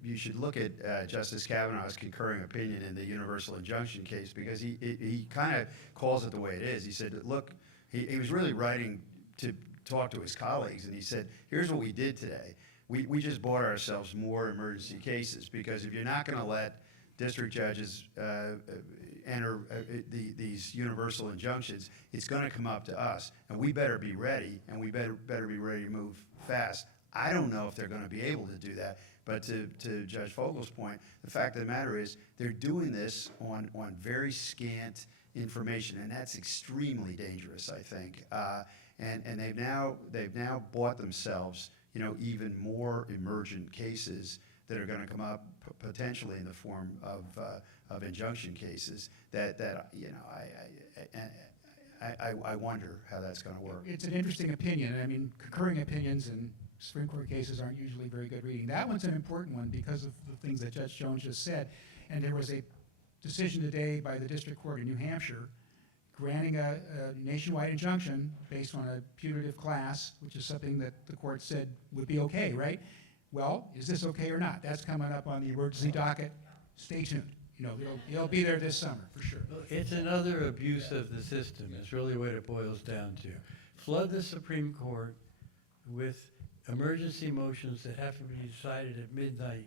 you should look at Justice Kavanaugh's concurring opinion in the universal injunction case, because he kind of calls it the way it is. He said, look, he was really writing to talk to his colleagues, and he said, here's what we did today. We just bought ourselves more emergency cases, because if you're not going to let district judges enter these universal injunctions, it's going to come up to us, and we better be ready, and we better be ready to move fast. I don't know if they're going to be able to do that, but to Judge Fogel's point, the fact of the matter is they're doing this on very scant information, and that's extremely dangerous, I think. And they've now bought themselves, even more emergent cases that are going to come up potentially in the form of injunction cases I wonder how that's going to work. It's an interesting opinion. I mean, concurring opinions in Supreme Court cases aren't usually very good reading. That one's an important one because of the things that Judge Jones just said. And there was a decision today by the District Court in New Hampshire granting a nationwide injunction based on a putative class, which is something that the court said would be okay, right? Well, is this okay or not? That's coming up on the emergency docket. Stay tuned. It'll be there this summer, for sure. It's another abuse of the system, is really what it boils down to. Flood the Supreme Court with emergency motions that have to be decided at midnight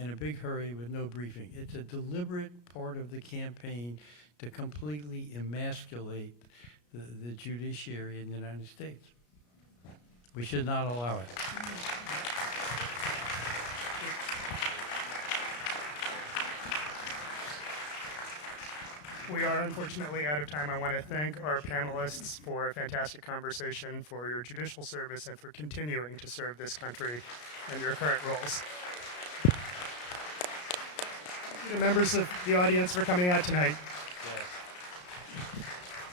in a big hurry with no briefing. It's a deliberate part of the campaign to completely emasculate the judiciary in the United States. We should not allow it. We are unfortunately out of time. I want to thank our panelists for a fantastic conversation, for your judicial service, and for continuing to serve this country in your current roles. The members of the audience for coming out tonight.